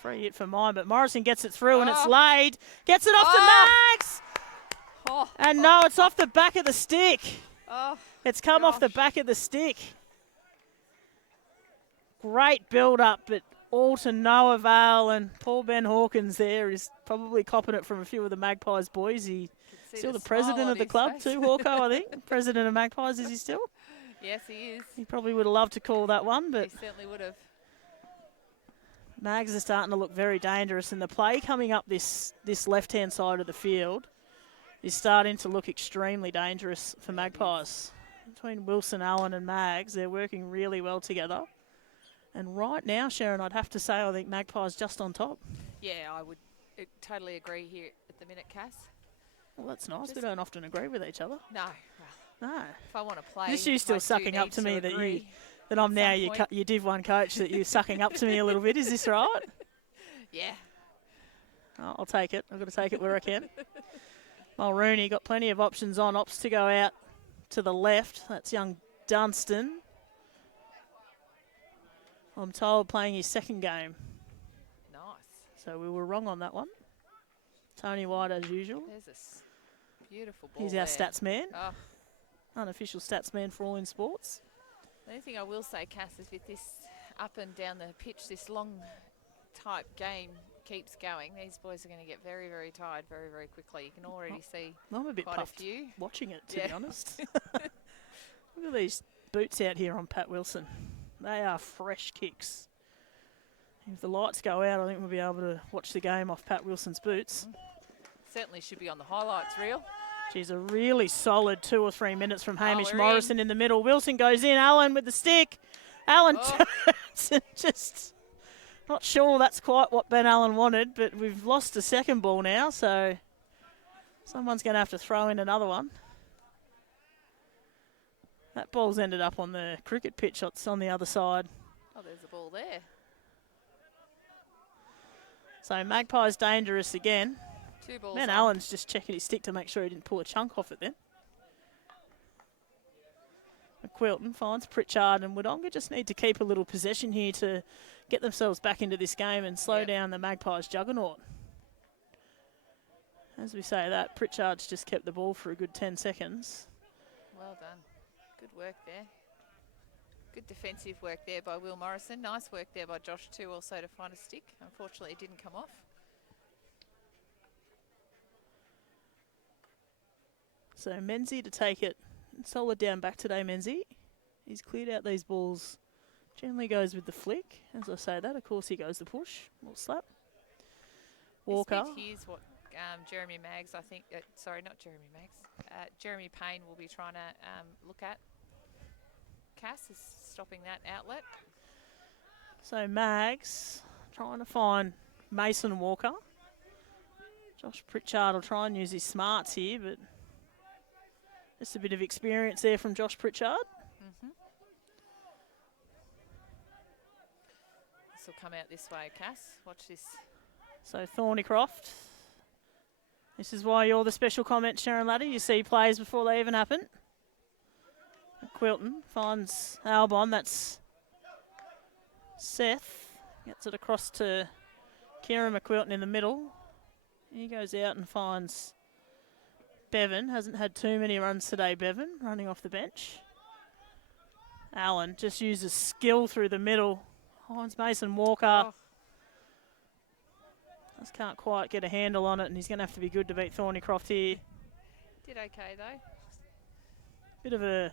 Free hit for mine, but Morrison gets it through and it's Oh. laid. Gets it off to Mags! Oh. And no, it's off the back of the stick. Oh. It's come off the Gosh. back of the stick. Great build-up, but all to no avail, and Paul Ben Hawkins there is probably copping it from a few of the Magpies boys. He's still the president of the club too, Hawko, I think. President of Magpies, is he still? Yes, he is. He probably would have loved to call that one, but He certainly would have. Mags are starting to look very dangerous, and the play coming up this left-hand side of the field is starting to look extremely dangerous for Magpies. Between Wilson, Allen and Mags, they're working really well together. And right now, Sharon, I'd have to say I think Magpies just on top. Yeah, I would totally agree here at the minute, Cass. Well, that's nice. We don't often agree with each other. No. Well, No. if I want to play, Just you still I do sucking up need to me that agree that I'm at now some point. your Div 1 coach, that you're sucking up to me a little bit. Is this right? Yeah. Oh, I'll take it. I've got to take it where I can. Mulrooney got plenty of options on. Opts to go out to the left. That's young Dunstan. I'm told playing his second game. Nice. So we were wrong on that one. Tony White as usual. There's a beautiful ball He's our there. stats man. Oh, Unofficial stats man for All in Sports. the only thing I will say, Cass, is with this up and down the pitch, this long type game keeps going, these boys are going to get very, very tired very, very quickly. You can already see I'm a bit quite puffed a few. watching it, to Yeah. be honest. Look at these boots out here on Pat Wilson. They are fresh kicks. If the lights go out, I think we'll be able to watch the game off Pat Wilson's boots. Certainly should be on the highlights reel. She's a really solid 2 or 3 minutes from Hamish we're Morrison in the middle. Wilson goes in. Allen with the stick. Allen Oh. turns and just not sure that's quite what Ben Allen wanted, but we've lost a second ball now, so someone's going to have to throw in another one. That ball's ended up on the cricket pitch. It's on the other side. Oh, there's a ball there. So Magpie's dangerous again. 2 balls Ben on. Allen's just checking his stick to make sure he didn't pull a chunk off it then. Quilton finds Pritchard and Wodonga just need to keep a little possession here to get themselves back into this game and slow down the Magpies juggernaut. As we say that, Pritchard's just kept the ball for a good 10 seconds. Well done. Good work there. Good defensive work there by Will Morrison. Nice work there by Josh too, also to find a stick. Unfortunately, it didn't come off. So Menzie to take it. Solid down back today, Menzie. He's cleared out these balls. Generally goes with the flick. As I say that, of course he goes the push. Little slap. Walker. This bit here's what Jeremy Maggs, I think, sorry, not Jeremy Maggs, Jeremy Payne will be trying to look at. Cass is stopping that outlet. So Mags trying to find Mason Walker. Josh Pritchard will try and use his smarts here, but just a bit of experience there from Josh Pritchard. This will come out this way, Cass. Watch this. So Thornycroft. This is why you're the special comment, Sharon Laddie. You see plays before they even happen. Quilton finds Albon. That's Seth. Gets it across to Kieran McQuilton in the middle. He goes out and finds Bevan. Hasn't had too many runs today, Bevan, running off the bench. Allen just uses skill through the middle. Finds Mason Walker. Oh. Just can't quite get a handle on it, and he's going to have to be good to beat Thornycroft here. Did okay, though. Bit of a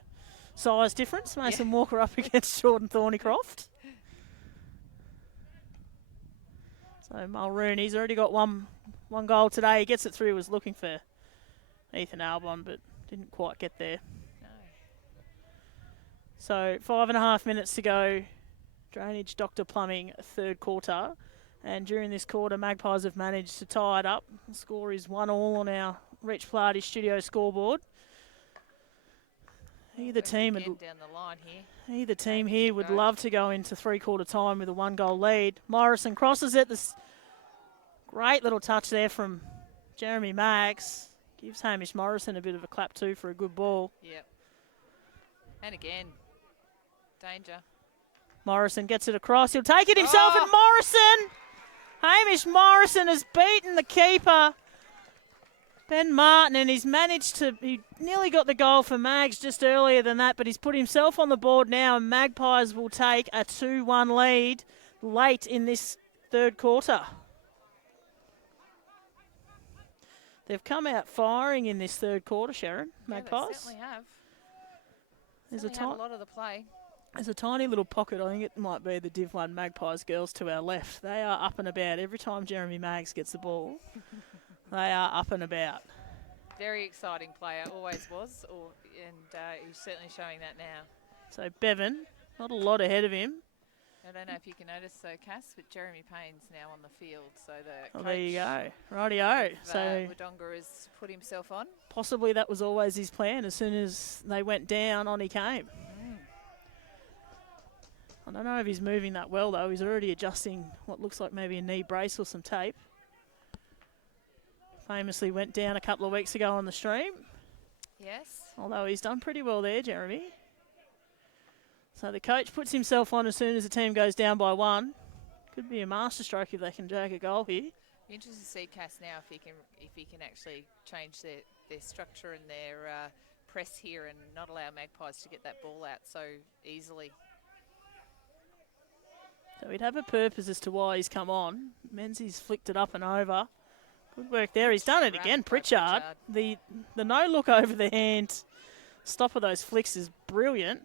size difference. Mason Walker up against Jordan Thornycroft. So Mulrooney's already got one goal today. He gets it through. He was looking for Ethan Albon, but didn't quite get there. No. So 5.5 minutes to go. Drainage Dr. Plumbing, third quarter. And during this quarter, Magpies have managed to tie it up. The score is 1-1 on our Reach Pilates studio scoreboard. Either team down the line here. Either team here would love to go into three-quarter time with a 1-goal lead. Morrison crosses it. This great little touch there from Jeremy Maggs. Gives Hamish Morrison a bit of a clap too for a good ball. Yep. And again, danger. Morrison gets it across. He'll take it himself, and Morrison Hamish Morrison has beaten the keeper, Ben Martin, and he's managed to, he nearly got the goal for Mags just earlier than that, but he's put himself on the board now, and Magpies will take a 2-1 lead late in this third quarter. They've come out firing in this third quarter, Sharon, Magpies. Yeah, they certainly have. There's Certainly had a lot of the play. There's a tiny little pocket. I think it might be the Div 1 Magpies girls to our left. They are up and about. Every time Jeremy Maggs gets the ball, they are up and about. Very exciting player, always was, and he's certainly showing that now. So Bevan, not a lot ahead of him. I don't know if you can notice, Cass, but Jeremy Payne's now on the field. So the coach there you go. Rightio. So Wodonga has put himself on. Possibly that was always his plan. As soon as they went down, on he came. I don't know if he's moving that well, though. He's already adjusting what looks like maybe a knee brace or some tape. Famously went down a couple of weeks ago on the stream. Yes. Although he's done pretty well there, Jeremy. So the coach puts himself on as soon as the team goes down by 1. Could be a masterstroke if they can jag a goal here. Be interested to see Cass now if he can actually change their structure and their press here and not allow Magpies to get that ball out so easily. So he'd have a purpose as to why he's come on. Menzies flicked it up and over. Good work there. He's done it again, Pritchard. The no look over the hand stop of those flicks is brilliant.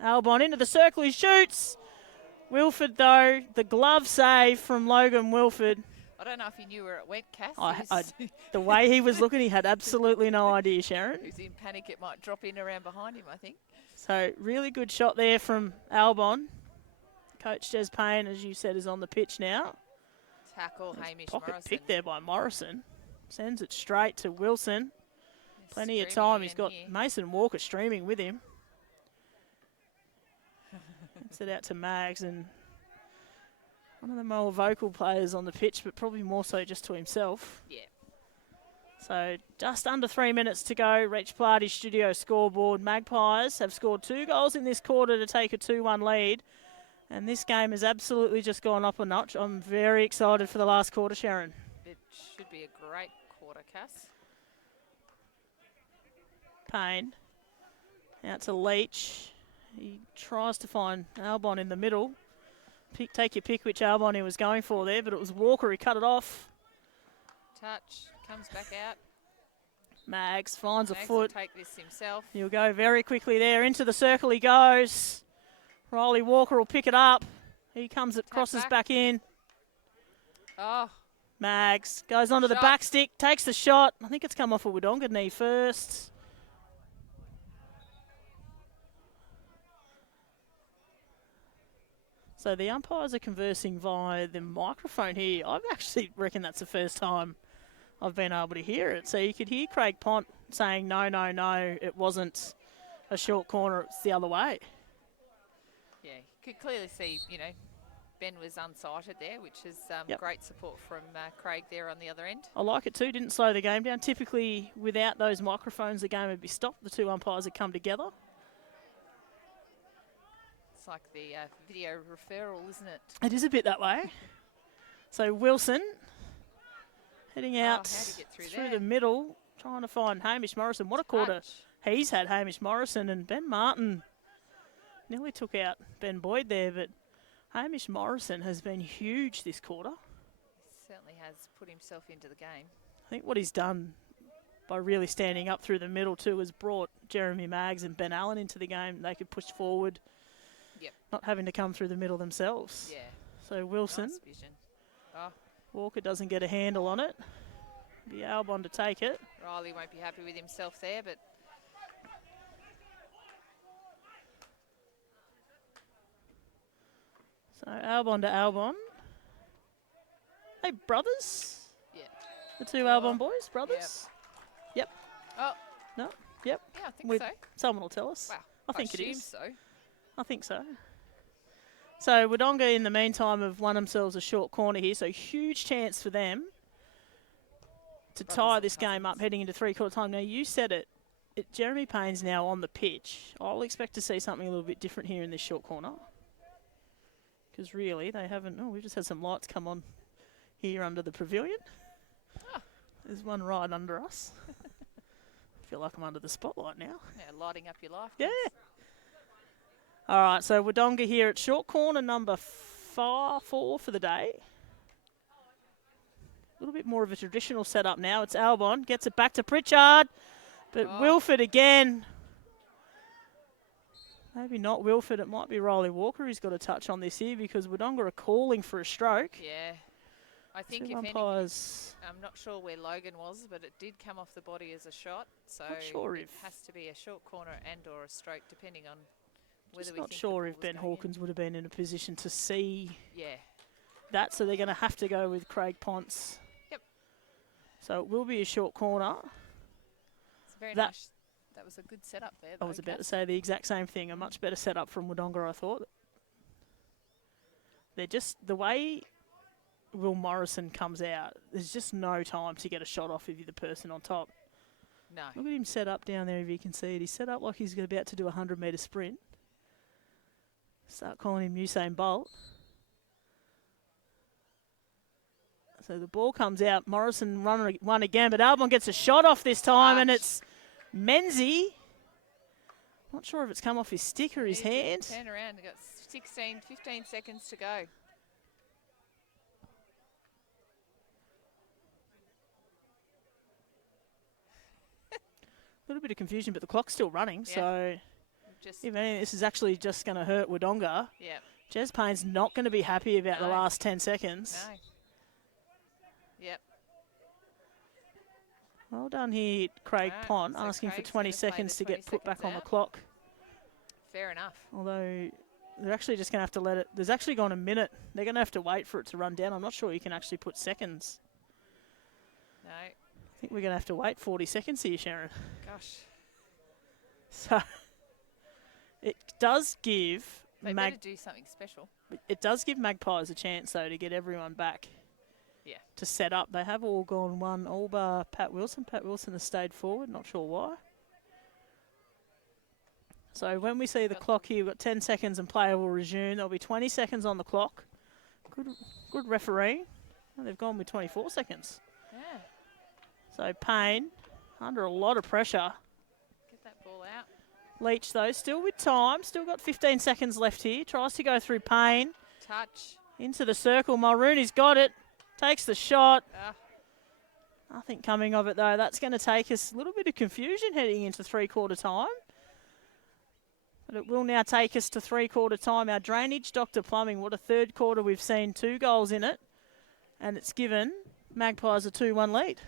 Albon into the circle, he shoots. Wilford, though, the glove save from Logan Wilford. I don't know if he knew where it went, Cass. The way he was looking, he had absolutely no idea, Sharon. He was in panic, it might drop in around behind him, I think. So, really good shot there from Albon. Coach Des Payne, as you said, is on the pitch now. Tackle, Hamish Pocket Morrison. pick there by Morrison. Sends it straight to Wilson. Plenty of time. He's got Mason Walker streaming with him. Gets it out to Mags, and one of the more vocal players on the pitch, but probably more so just to himself. Yeah. So just under 3 minutes to go. Reach Party Studio scoreboard. Magpies have scored 2 goals in this quarter to take a 2-1 lead. And this game has absolutely just gone up a notch. I'm very excited for the last quarter, Sharon. It should be a great quarter, Cass. Payne. Out to Leach. He tries to find Albon in the middle. Take your pick which Albon he was going for there, but it was Walker who cut it off. Touch, comes back out. Mags finds Mags a foot. will take this himself. He'll go very quickly there. Into the circle he goes. Riley Walker will pick it up. He comes, it crosses back in. Oh. Mags goes onto the back stick, takes the shot. I think it's come off a Wodonga knee first. So the umpires are conversing via the microphone here. I actually reckon that's the first time I've been able to hear it. So you could hear Craig Pont saying, no, no, no, it wasn't a short corner, it's the other way. Yeah, you could clearly see, Ben was unsighted there, which is great support from Craig there on the other end. I like it too, didn't slow the game down. Typically, without those microphones, the game would be stopped. The 2 umpires would come together. It's like the video referral, isn't it? It is a bit that way. So Wilson heading out through the middle, trying to find Hamish Morrison. What a quarter he's had, Hamish Morrison, and Ben Martin nearly took out Ben Boyd there, but Hamish Morrison has been huge this quarter. He certainly has put himself into the game. I think what he's done by really standing up through the middle too has brought Jeremy Maggs and Ben Allen into the game. They could push forward, not having to come through the middle themselves. Yeah. So Wilson. Nice vision. Oh. Walker doesn't get a handle on it. Be Albon to take it. Riley won't be happy with himself there, but so Albon to Albon. Hey, brothers? Yeah. The 2 Albon boys, brothers? Yep. Oh. No? Yep. Yeah, I think so. Someone will tell us. Wow. I think it is. So. I think so. So Wodonga, in the meantime, have won themselves a short corner here, so huge chance for them to tie this game up heading into 3/4 time. Now, you said it. Jeremy Payne's now on the pitch. I'll expect to see something a little bit different here in this short corner. Because really, they haven't... Oh, we've just had some lights come on here under the pavilion. Oh. There's one right under us. I feel like I'm under the spotlight now. Yeah, lighting up your life. Yeah. kids. All right, so Wodonga here at short corner number 4 for the day. A little bit more of a traditional setup now. It's Albon, gets it back to Pritchard, but Wilford again. Maybe not Wilford, it might be Riley Walker who's got a touch on this here because Wodonga are calling for a stroke. Yeah. I think Two if anything, umpires. I'm not sure where Logan was, but it did come off the body as a shot. So Not sure it if- has to be a short corner and or a stroke, depending on whether Just we not think sure the if ball's Ben going in. Hawkins would have been in a position to see Yeah. that, so they're going to have to go with Craig Ponce. Yep. So it will be a short corner. It's very That- nice. That was a good setup there. I was about to say the exact same thing. A much better setup from Wodonga, I thought. They're just, the way Will Morrison comes out, there's just no time to get a shot off if you're the person on top. No. Look at him set up down there if you can see it. He's set up like he's about to do a 100-metre sprint. Start calling him Usain Bolt. So the ball comes out. Morrison run again, but Albon gets a shot off this time, and it's Menzie. Not sure if it's come off his stick or his hand. Turn around. We've got 15 seconds to go. A little bit of confusion, but the clock's still running, Yeah. so Just if anything, this is actually just going to hurt Wodonga. yeah. Jez Payne's not going to be happy about the No. last 10 seconds. No. Yep. Well done here, Craig Right, Pont, so asking for Craig's 20 gonna play the seconds to 20 get put back seconds on the out. clock. Fair enough. Although they're actually just going to have to let it. There's actually gone a minute. They're going to have to wait for it to run down. I'm not sure you can actually put seconds. No. I think we're going to have to wait 40 seconds here, Sharon. Gosh. So it does give They better do something special. Magpies a chance though to get everyone back. Yeah. To set up. They have all gone one, all bar Pat Wilson. Pat Wilson has stayed forward. Not sure why. So when we see the clock here, we've got 10 seconds and play will resume. There'll be 20 seconds on the clock. Good referee. Oh, they've gone with 24 seconds. Yeah. So Payne under a lot of pressure. Get that ball out. Leach though, still with time. Still got 15 seconds left here. Tries to go through Payne. Touch. Into the circle. Mulrooney's got it. Takes the shot. Ah. Nothing coming of it though. That's going to take us a little bit of confusion heading into three-quarter time. But it will now take us to three-quarter time. Our drainage, Dr. Plumbing, what a third quarter. We've seen 2 goals in it. And it's given Magpies a 2-1 lead.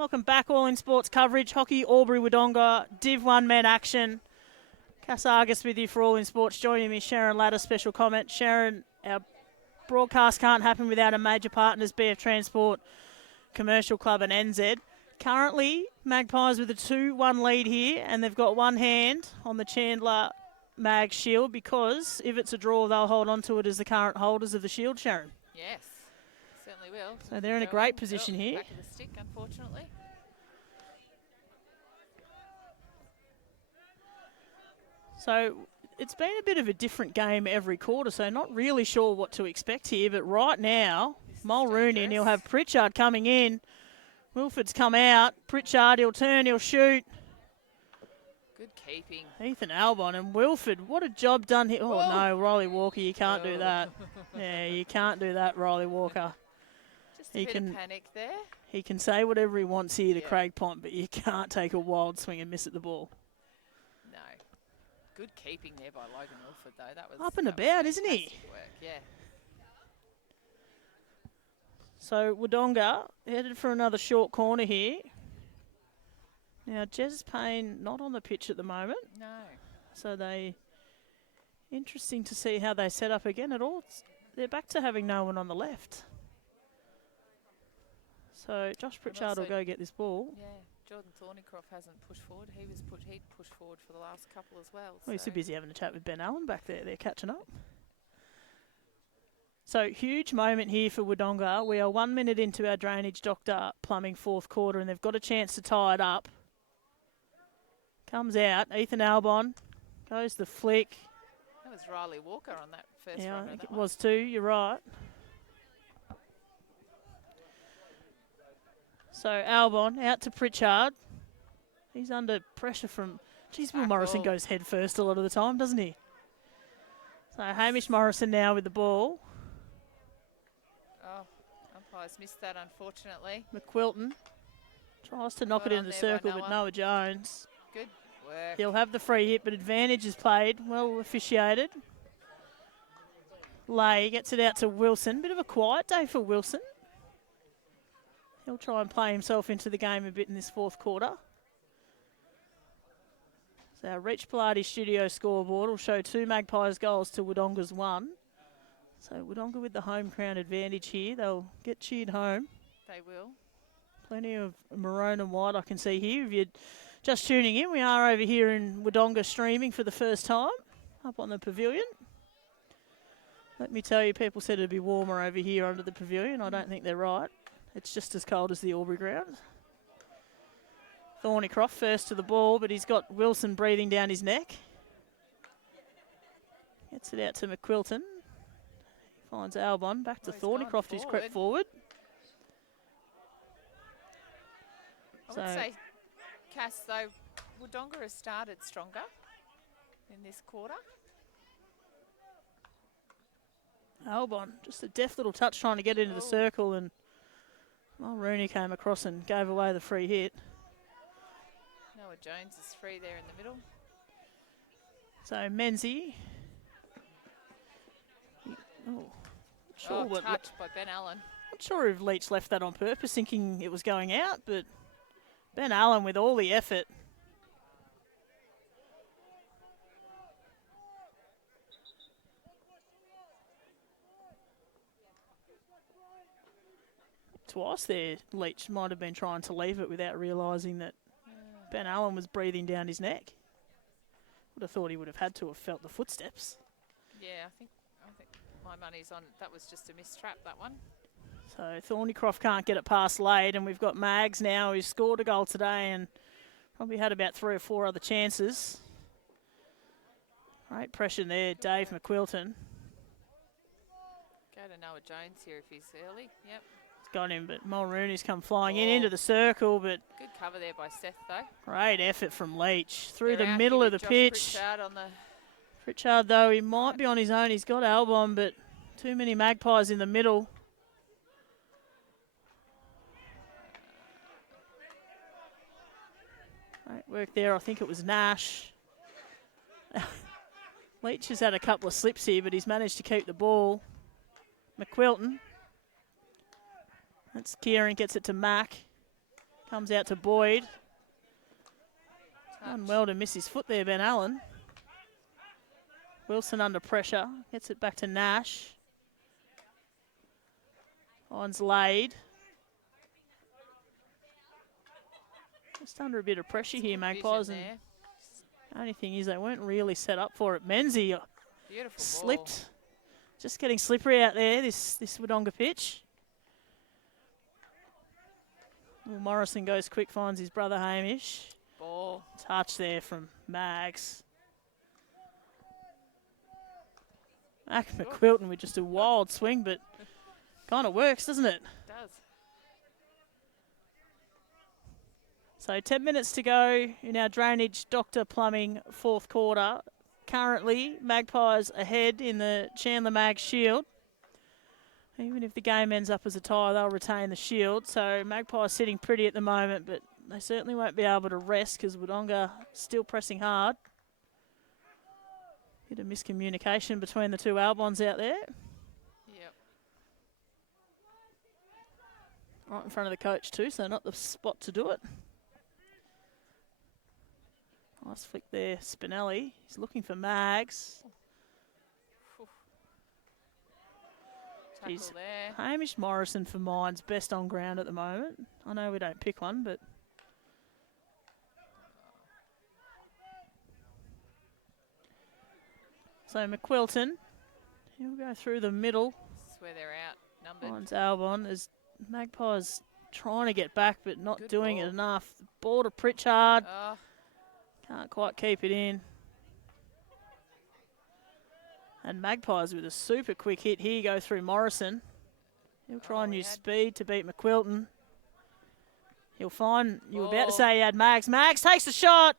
Welcome back, All In Sports coverage. Hockey, Albury, Wodonga, Div 1 men action. Cass Argus with you for All In Sports. Joining me, Sharon Ladder, special comment. Sharon, our broadcast can't happen without our major partners, BF Transport, Commercial Club and NZ. Currently, Magpies with a 2-1 lead here, and they've got one hand on the Chandler Mag Shield because if it's a draw, they'll hold on to it as the current holders of the Shield, Sharon. Yes, certainly will. So they're in a great position here. Back of the stick, unfortunately. So it's been a bit of a different game every quarter, so not really sure what to expect here. But right now, Mulrooney, and he'll have Pritchard coming in. Wilford's come out. Pritchard, he'll turn, he'll shoot. Good keeping. Ethan Albon and Wilford, what a job done here. Oh, no, Riley Walker, you can't do that. Yeah, you can't do that, Riley Walker. Just a bit of panic there. He can say whatever he wants here to Craig Pont, but you can't take a wild swing and miss at the ball. No. Good keeping there by Logan Wilford, though. That was up and about, isn't he? Work. Yeah. So Wodonga headed for another short corner here. Now, Jez Payne not on the pitch at the moment. No. So interesting to see how they set up again at all. They're back to having no one on the left. So Josh Pritchard will go get this ball. Yeah, Jordan Thornycroft hasn't pushed forward. He'd pushed forward for the last couple as well. Well, he's too busy having a chat with Ben Allen back there. They're catching up. So huge moment here for Wodonga. We are 1 minute into our drainage doctor plumbing fourth quarter, and they've got a chance to tie it up. Comes out, Ethan Albon goes the flick. That was Riley Walker on that first Yeah, run. I think it was too. You're right. So Albon out to Pritchard. He's under pressure from. Geez, Will Morrison goes head first a lot of the time, doesn't he? So Hamish Morrison now with the ball. Oh, umpires missed that, unfortunately. McQuilton tries to knock it into the circle, but Noah Jones. Good work. He'll have the free hit, but advantage is played. Well officiated. Lay gets it out to Wilson. Bit of a quiet day for Wilson. He'll try and play himself into the game a bit in this fourth quarter. So our Reach Pilates studio scoreboard will show 2 Magpies goals to Wodonga's 1. So Wodonga with the home ground advantage here. They'll get cheered home. They will. Plenty of maroon and white I can see here. If you're just tuning in, we are over here in Wodonga streaming for the first time up on the pavilion. Let me tell you, people said it'd be warmer over here under the pavilion. I don't think they're right. It's just as cold as the Albury ground. Thornycroft first to the ball, but he's got Wilson breathing down his neck. Gets it out to McQuilton. Finds Albon. Back to Thornycroft, who's crept forward. I would say, Cass, though, Wodonga has started stronger in this quarter. Albon, just a deft little touch trying to get into the circle, and Rooney came across and gave away the free hit. Noah Jones is free there in the middle. So Menzie. Touched by Ben Allen. Not sure if Leach left that on purpose, thinking it was going out, but Ben Allen with all the effort. Twice there, Leach might have been trying to leave it without realising that Ben Allen was breathing down his neck. Would have thought he would have had to have felt the footsteps. Yeah, I think my money's on that was just a mistrap, that one. So Thornycroft can't get it past Lade, and we've got Mags now who's scored a goal today and probably had about 3 or 4 other chances. Great pressure there, Dave McQuilton. Go to Noah Jones here if he's early. Yep. Got him, but Mulrooney's come flying into the circle, but good cover there by Seth, though. Great effort from Leach through the middle of the pitch. Pritchard, though, he might be on his own. He's got Albon, but too many Magpies in the middle. Great work there. I think it was Nash. Leach has had a couple of slips here, but he's managed to keep the ball. McQuilton. That's Kieran, gets it to Mack. Comes out to Boyd. Touch. Done well to miss his foot there, Ben Allen. Wilson under pressure. Gets it back to Nash. On's laid. Just under a bit of pressure here, Magpies. And the only thing is they weren't really set up for it. Menzie slipped. Ball. Just getting slippery out there, this Wodonga pitch. Well, Morrison goes quick, finds his brother Hamish. Ball. Touch there from Mags. McQuilton with just a wild swing, but kind of works, doesn't it? Does. So 10 minutes to go in our Drainage Doctor Plumbing fourth quarter. Currently, Magpies ahead in the Chandler Mag Shield. Even if the game ends up as a tie, they'll retain the shield. So Magpies sitting pretty at the moment, but they certainly won't be able to rest because Wodonga still pressing hard. Bit of miscommunication between the two Albons out there. Yep. Right in front of the coach too, so not the spot to do it. Nice flick there, Spinelli. He's looking for Mags. Tackle there. Hamish Morrison for mine's best on ground at the moment. I know we don't pick one, but so McQuilton, he'll go through the middle. This is where they're outnumbered. Mine's Albon as Magpies trying to get back, but not doing it enough. Ball to Pritchard. Oh. Can't quite keep it in. And Magpies with a super quick hit here, go through Morrison. He'll try and use speed to beat McQuilton. He'll find, you were about to say he had Mags. Mags takes the shot.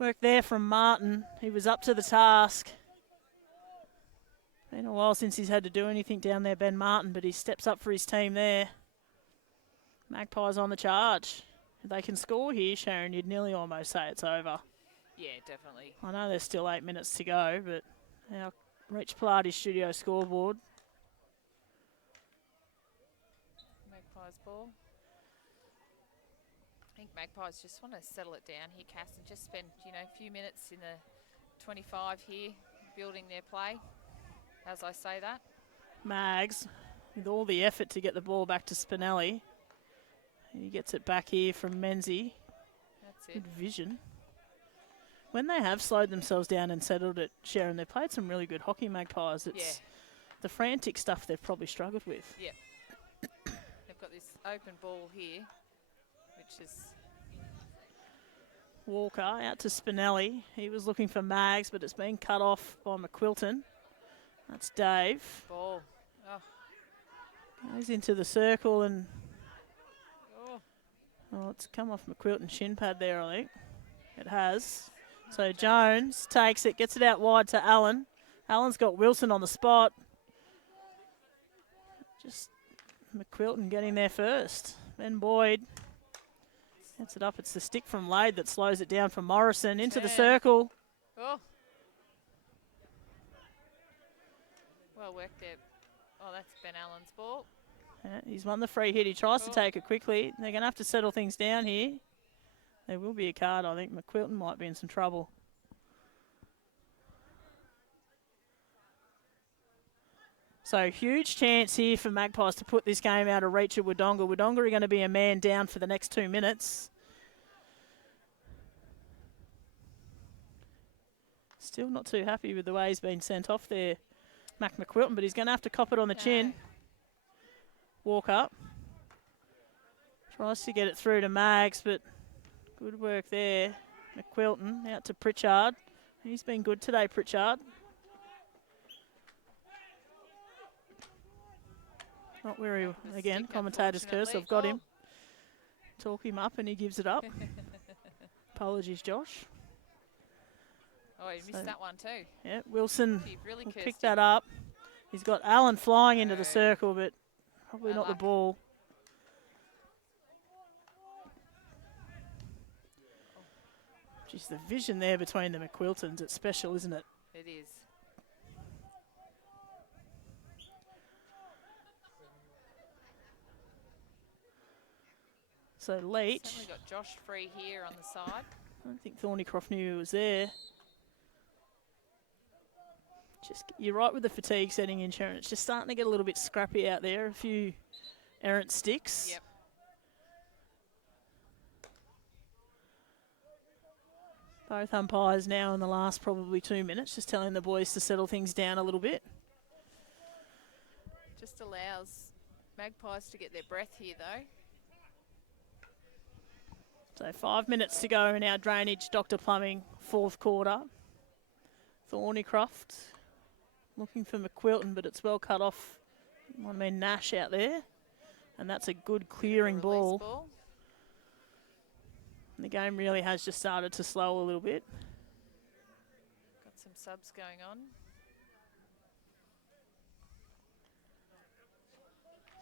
Work there from Martin. He was up to the task. Been a while since he's had to do anything down there, Ben Martin, but he steps up for his team there. Magpies on the charge. If they can score here, Sharon, you'd nearly almost say it's over. Yeah, definitely. I know there's still 8 minutes to go, but our Reach Pilates studio scoreboard. Magpies ball. I think Magpies just want to settle it down here, Cass, and just spend, a few minutes in the 25 here, building their play, as I say that. Mags, with all the effort to get the ball back to Spinelli. He gets it back here from Menzie. That's it. Good vision. When they have slowed themselves down and settled it, Sharon, they've played some really good hockey, Magpies. It's the frantic stuff they've probably struggled with. Yep. They've got this open ball here, which is... Walker out to Spinelli. He was looking for Mags, but it's been cut off by McQuilton. That's Dave. Ball. Goes into the circle and... Oh. Oh, it's come off McQuilton's shin pad there, I think. It has. So Jones takes it, gets it out wide to Allen. Allen's got Wilson on the spot. Just McQuilton getting there first. Then Boyd gets it up. It's the stick from Lade that slows it down for Morrison. Into the circle. Oh. Well worked there. Oh, that's Ben Allen's ball. Yeah, he's won the free hit. He tries to take it quickly. They're going to have to settle things down here. There will be a card, I think. McQuilton might be in some trouble. So huge chance here for Magpies to put this game out of reach of Wodonga. Wodonga are going to be a man down for the next 2 minutes. Still not too happy with the way he's been sent off there, McQuilton, but he's going to have to cop it on the chin. Walk up. Tries to get it through to Mags, but good work there. McQuilton out to Pritchard. He's been good today, Pritchard. Not where he, again, commentator's curse. I've got him. Talk him up and he gives it up. Apologies, Josh. Oh, he missed that one too. Yeah, Wilson Really will pick that up. He's got Allen flying into the circle, but probably not the ball. Geez, the vision there between the McQuiltons, it's special, isn't it? It is. So Leach. Certainly got Josh free here on the side. I don't think Thornycroft knew he was there. You're right with the fatigue setting in, Sharon. It's just starting to get a little bit scrappy out there. A few errant sticks. Yep. Both umpires now in the last probably 2 minutes, just telling the boys to settle things down a little bit. Just allows Magpies to get their breath here, though. So 5 minutes to go in our drainage, Dr. Plumbing, fourth quarter. Thornycroft looking for McQuilton, but it's well cut off. Might have been Nash out there. And that's a good clearing ball. And the game really has just started to slow a little bit. Got some subs going on.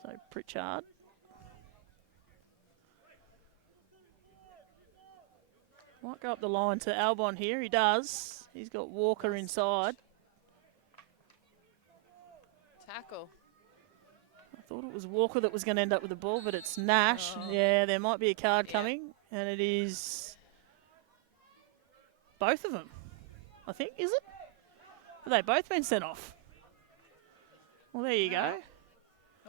So Pritchard. Might go up the line to Albon here. He does. He's got Walker inside. Tackle. I thought it was Walker that was going to end up with the ball, but it's Nash. Oh. Yeah, there might be a card coming, and it is both of them, I think, is it? Have they both been sent off? Well, there you go.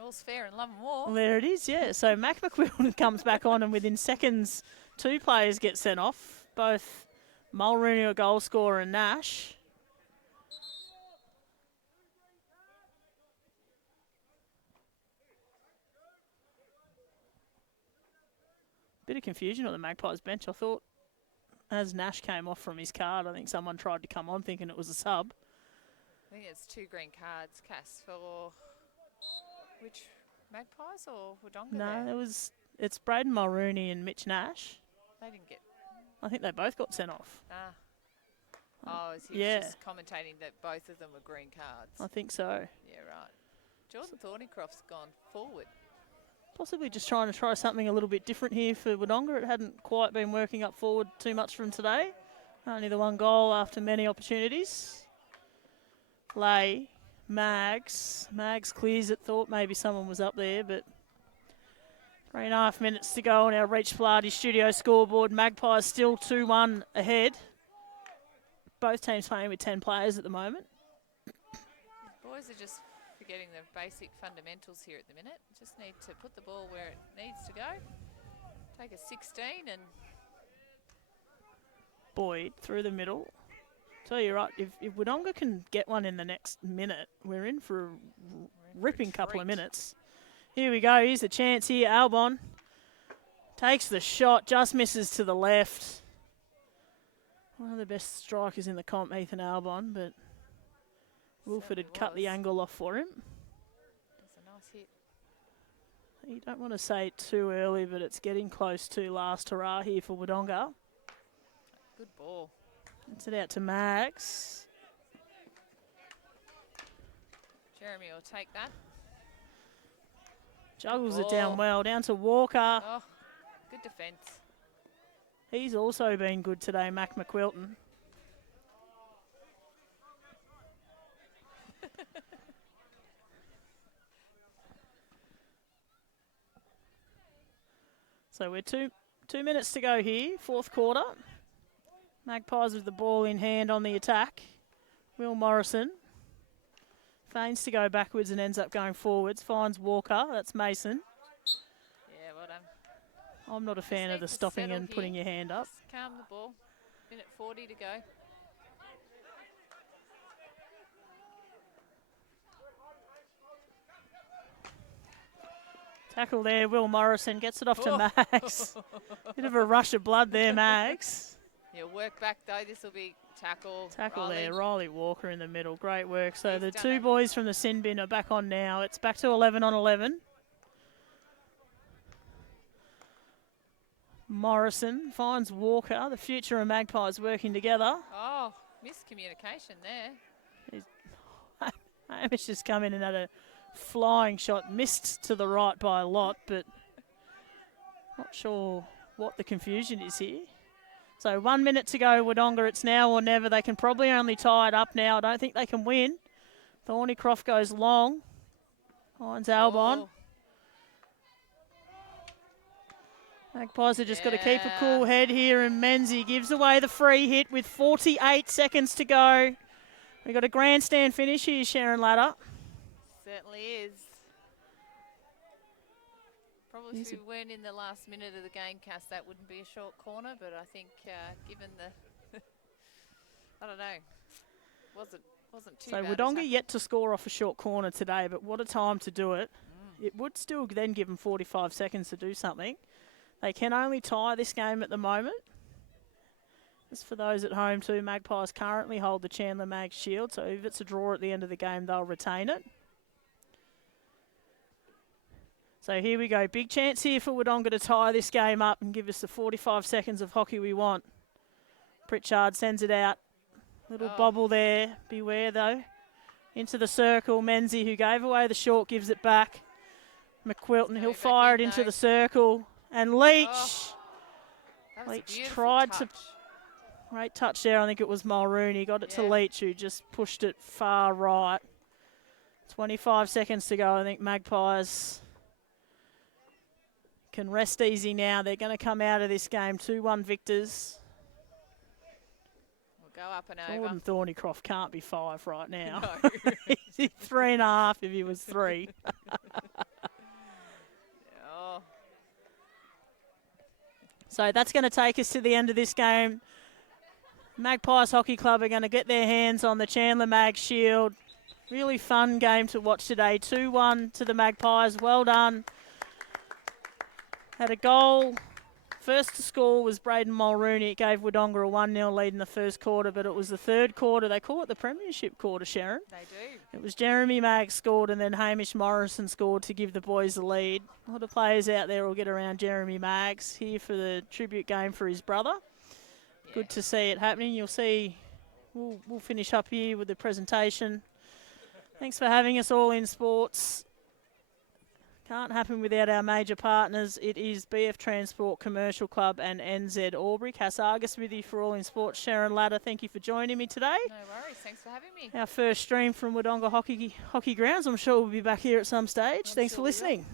All's fair in love and war. Well, there it is, yeah. So Mac McQuilton comes back on, and within seconds, 2 players get sent off, both Mulrooney, a goal scorer, and Nash. Bit of confusion on the Magpies bench. I thought as Nash came off from his card, I think someone tried to come on thinking it was a sub. I think it's 2 green cards, Cass, for which Magpies or Wodonga? No, it's Braden Mulrooney and Mitch Nash. They didn't get. I think they both got sent off. Oh, he was just commentating that both of them were green cards. I think so. Yeah, right. Jordan Thornycroft's gone forward. Possibly just trying to try something a little bit different here for Wodonga. It hadn't quite been working up forward too much from today. Only the 1 goal after many opportunities. Lay, Mags clears it. Thought maybe someone was up there, but 3.5 minutes to go on our Reach Pilates studio scoreboard. Magpies still 2-1 ahead. Both teams playing with 10 players at the moment. Boys are just forgetting the basic fundamentals here at the minute. Just need to put the ball where it needs to go. Take a 16 and... Boyd through the middle. Tell you right, if Wodonga can get one in the next minute, we're in for a ripping couple of minutes. Here we go. Here's the chance here. Albon takes the shot, just misses to the left. One of the best strikers in the comp, Ethan Albon, but Wilford had cut the angle off for him. That's a nice hit. You don't want to say it too early, but it's getting close to last hurrah here for Wodonga. Good ball. It's it out to Max. Jeremy will take that. Juggles it down well, down to Walker. Oh, good defence. He's also been good today, Mac McQuilton. So we're two minutes to go here, fourth quarter. Magpies with the ball in hand on the attack. Will Morrison feigns to go backwards and ends up going forwards. Finds Walker, that's Mason. Yeah, well done. I'm not a fan of the stopping and putting your hand up. Just calm the ball. Minute 40 to go. Tackle there, Will Morrison gets it off to Mags. Bit of a rush of blood there, Mags. Yeah, work back though. This will be tackle. Tackle Riley. there, Riley Walker in the middle. Great work. So He's the done 2 it. boys from the sin bin are back on now. It's back to 11 on 11. Morrison finds Walker. The future of Magpies working together. Oh, miscommunication there. Hamish just come in and had a flying shot. Missed to the right by a lot, but not sure what the confusion is here. So 1 minute to go, Wodonga. It's now or never. They can probably only tie it up now. I don't think they can win. Thornycroft goes long. Finds Albon. Oh. Magpies have just got to keep a cool head here, and Menzies gives away the free hit with 48 seconds to go. We've got a grandstand finish here, Sharon Ladder. Certainly is. Probably if we weren't in the last minute of the game, Cass, that wouldn't be a short corner, but I think given the, I don't know, wasn't too bad. So Wodonga yet to score off a short corner today, but what a time to do it. It would still then give them 45 seconds to do something. They can only tie this game at the moment. As for those at home too, Magpies currently hold the Chandler Mag Shield, so if it's a draw at the end of the game, they'll retain it. So here we go. Big chance here for Wodonga to tie this game up and give us the 45 seconds of hockey we want. Pritchard sends it out. Little bobble there. Beware though. Into the circle. Menzies, who gave away the short, gives it back. McQuilton, he'll fire it into the circle. And Leach. Leach tried to... Great touch there. I think it was Mulrooney. Got it to Leach, who just pushed it far right. 25 seconds to go. I think Magpies can rest easy now. They're going to come out of this game 2-1 victors. We'll go up and over. Gordon Thornycroft can't be 5 right now. No. He's 3.5 if he was 3. So that's going to take us to the end of this game. Magpies Hockey Club are going to get their hands on the Chandler Mag Shield. Really fun game to watch today. 2-1 to the Magpies. Well done. Had a goal. First to score was Braden Mulrooney. It gave Wodonga a 1-0 lead in the first quarter, but it was the third quarter. They call it the premiership quarter, Sharon. They do. It was Jeremy Mag scored, and then Hamish Morrison scored to give the boys the lead. A lot of players out there will get around Jeremy Maggs here for the tribute game for his brother. Yeah. Good to see it happening. You'll see, we'll finish up here with the presentation. Thanks for having us all in sports. Can't happen without our major partners. It is BF Transport Commercial Club and NZ Albury. Cass Argus with you for All in Sports. Sharon Ladder, thank you for joining me today. No worries, thanks for having me. Our first stream from Wodonga Hockey Grounds. I'm sure we'll be back here at some stage. Thanks for listening.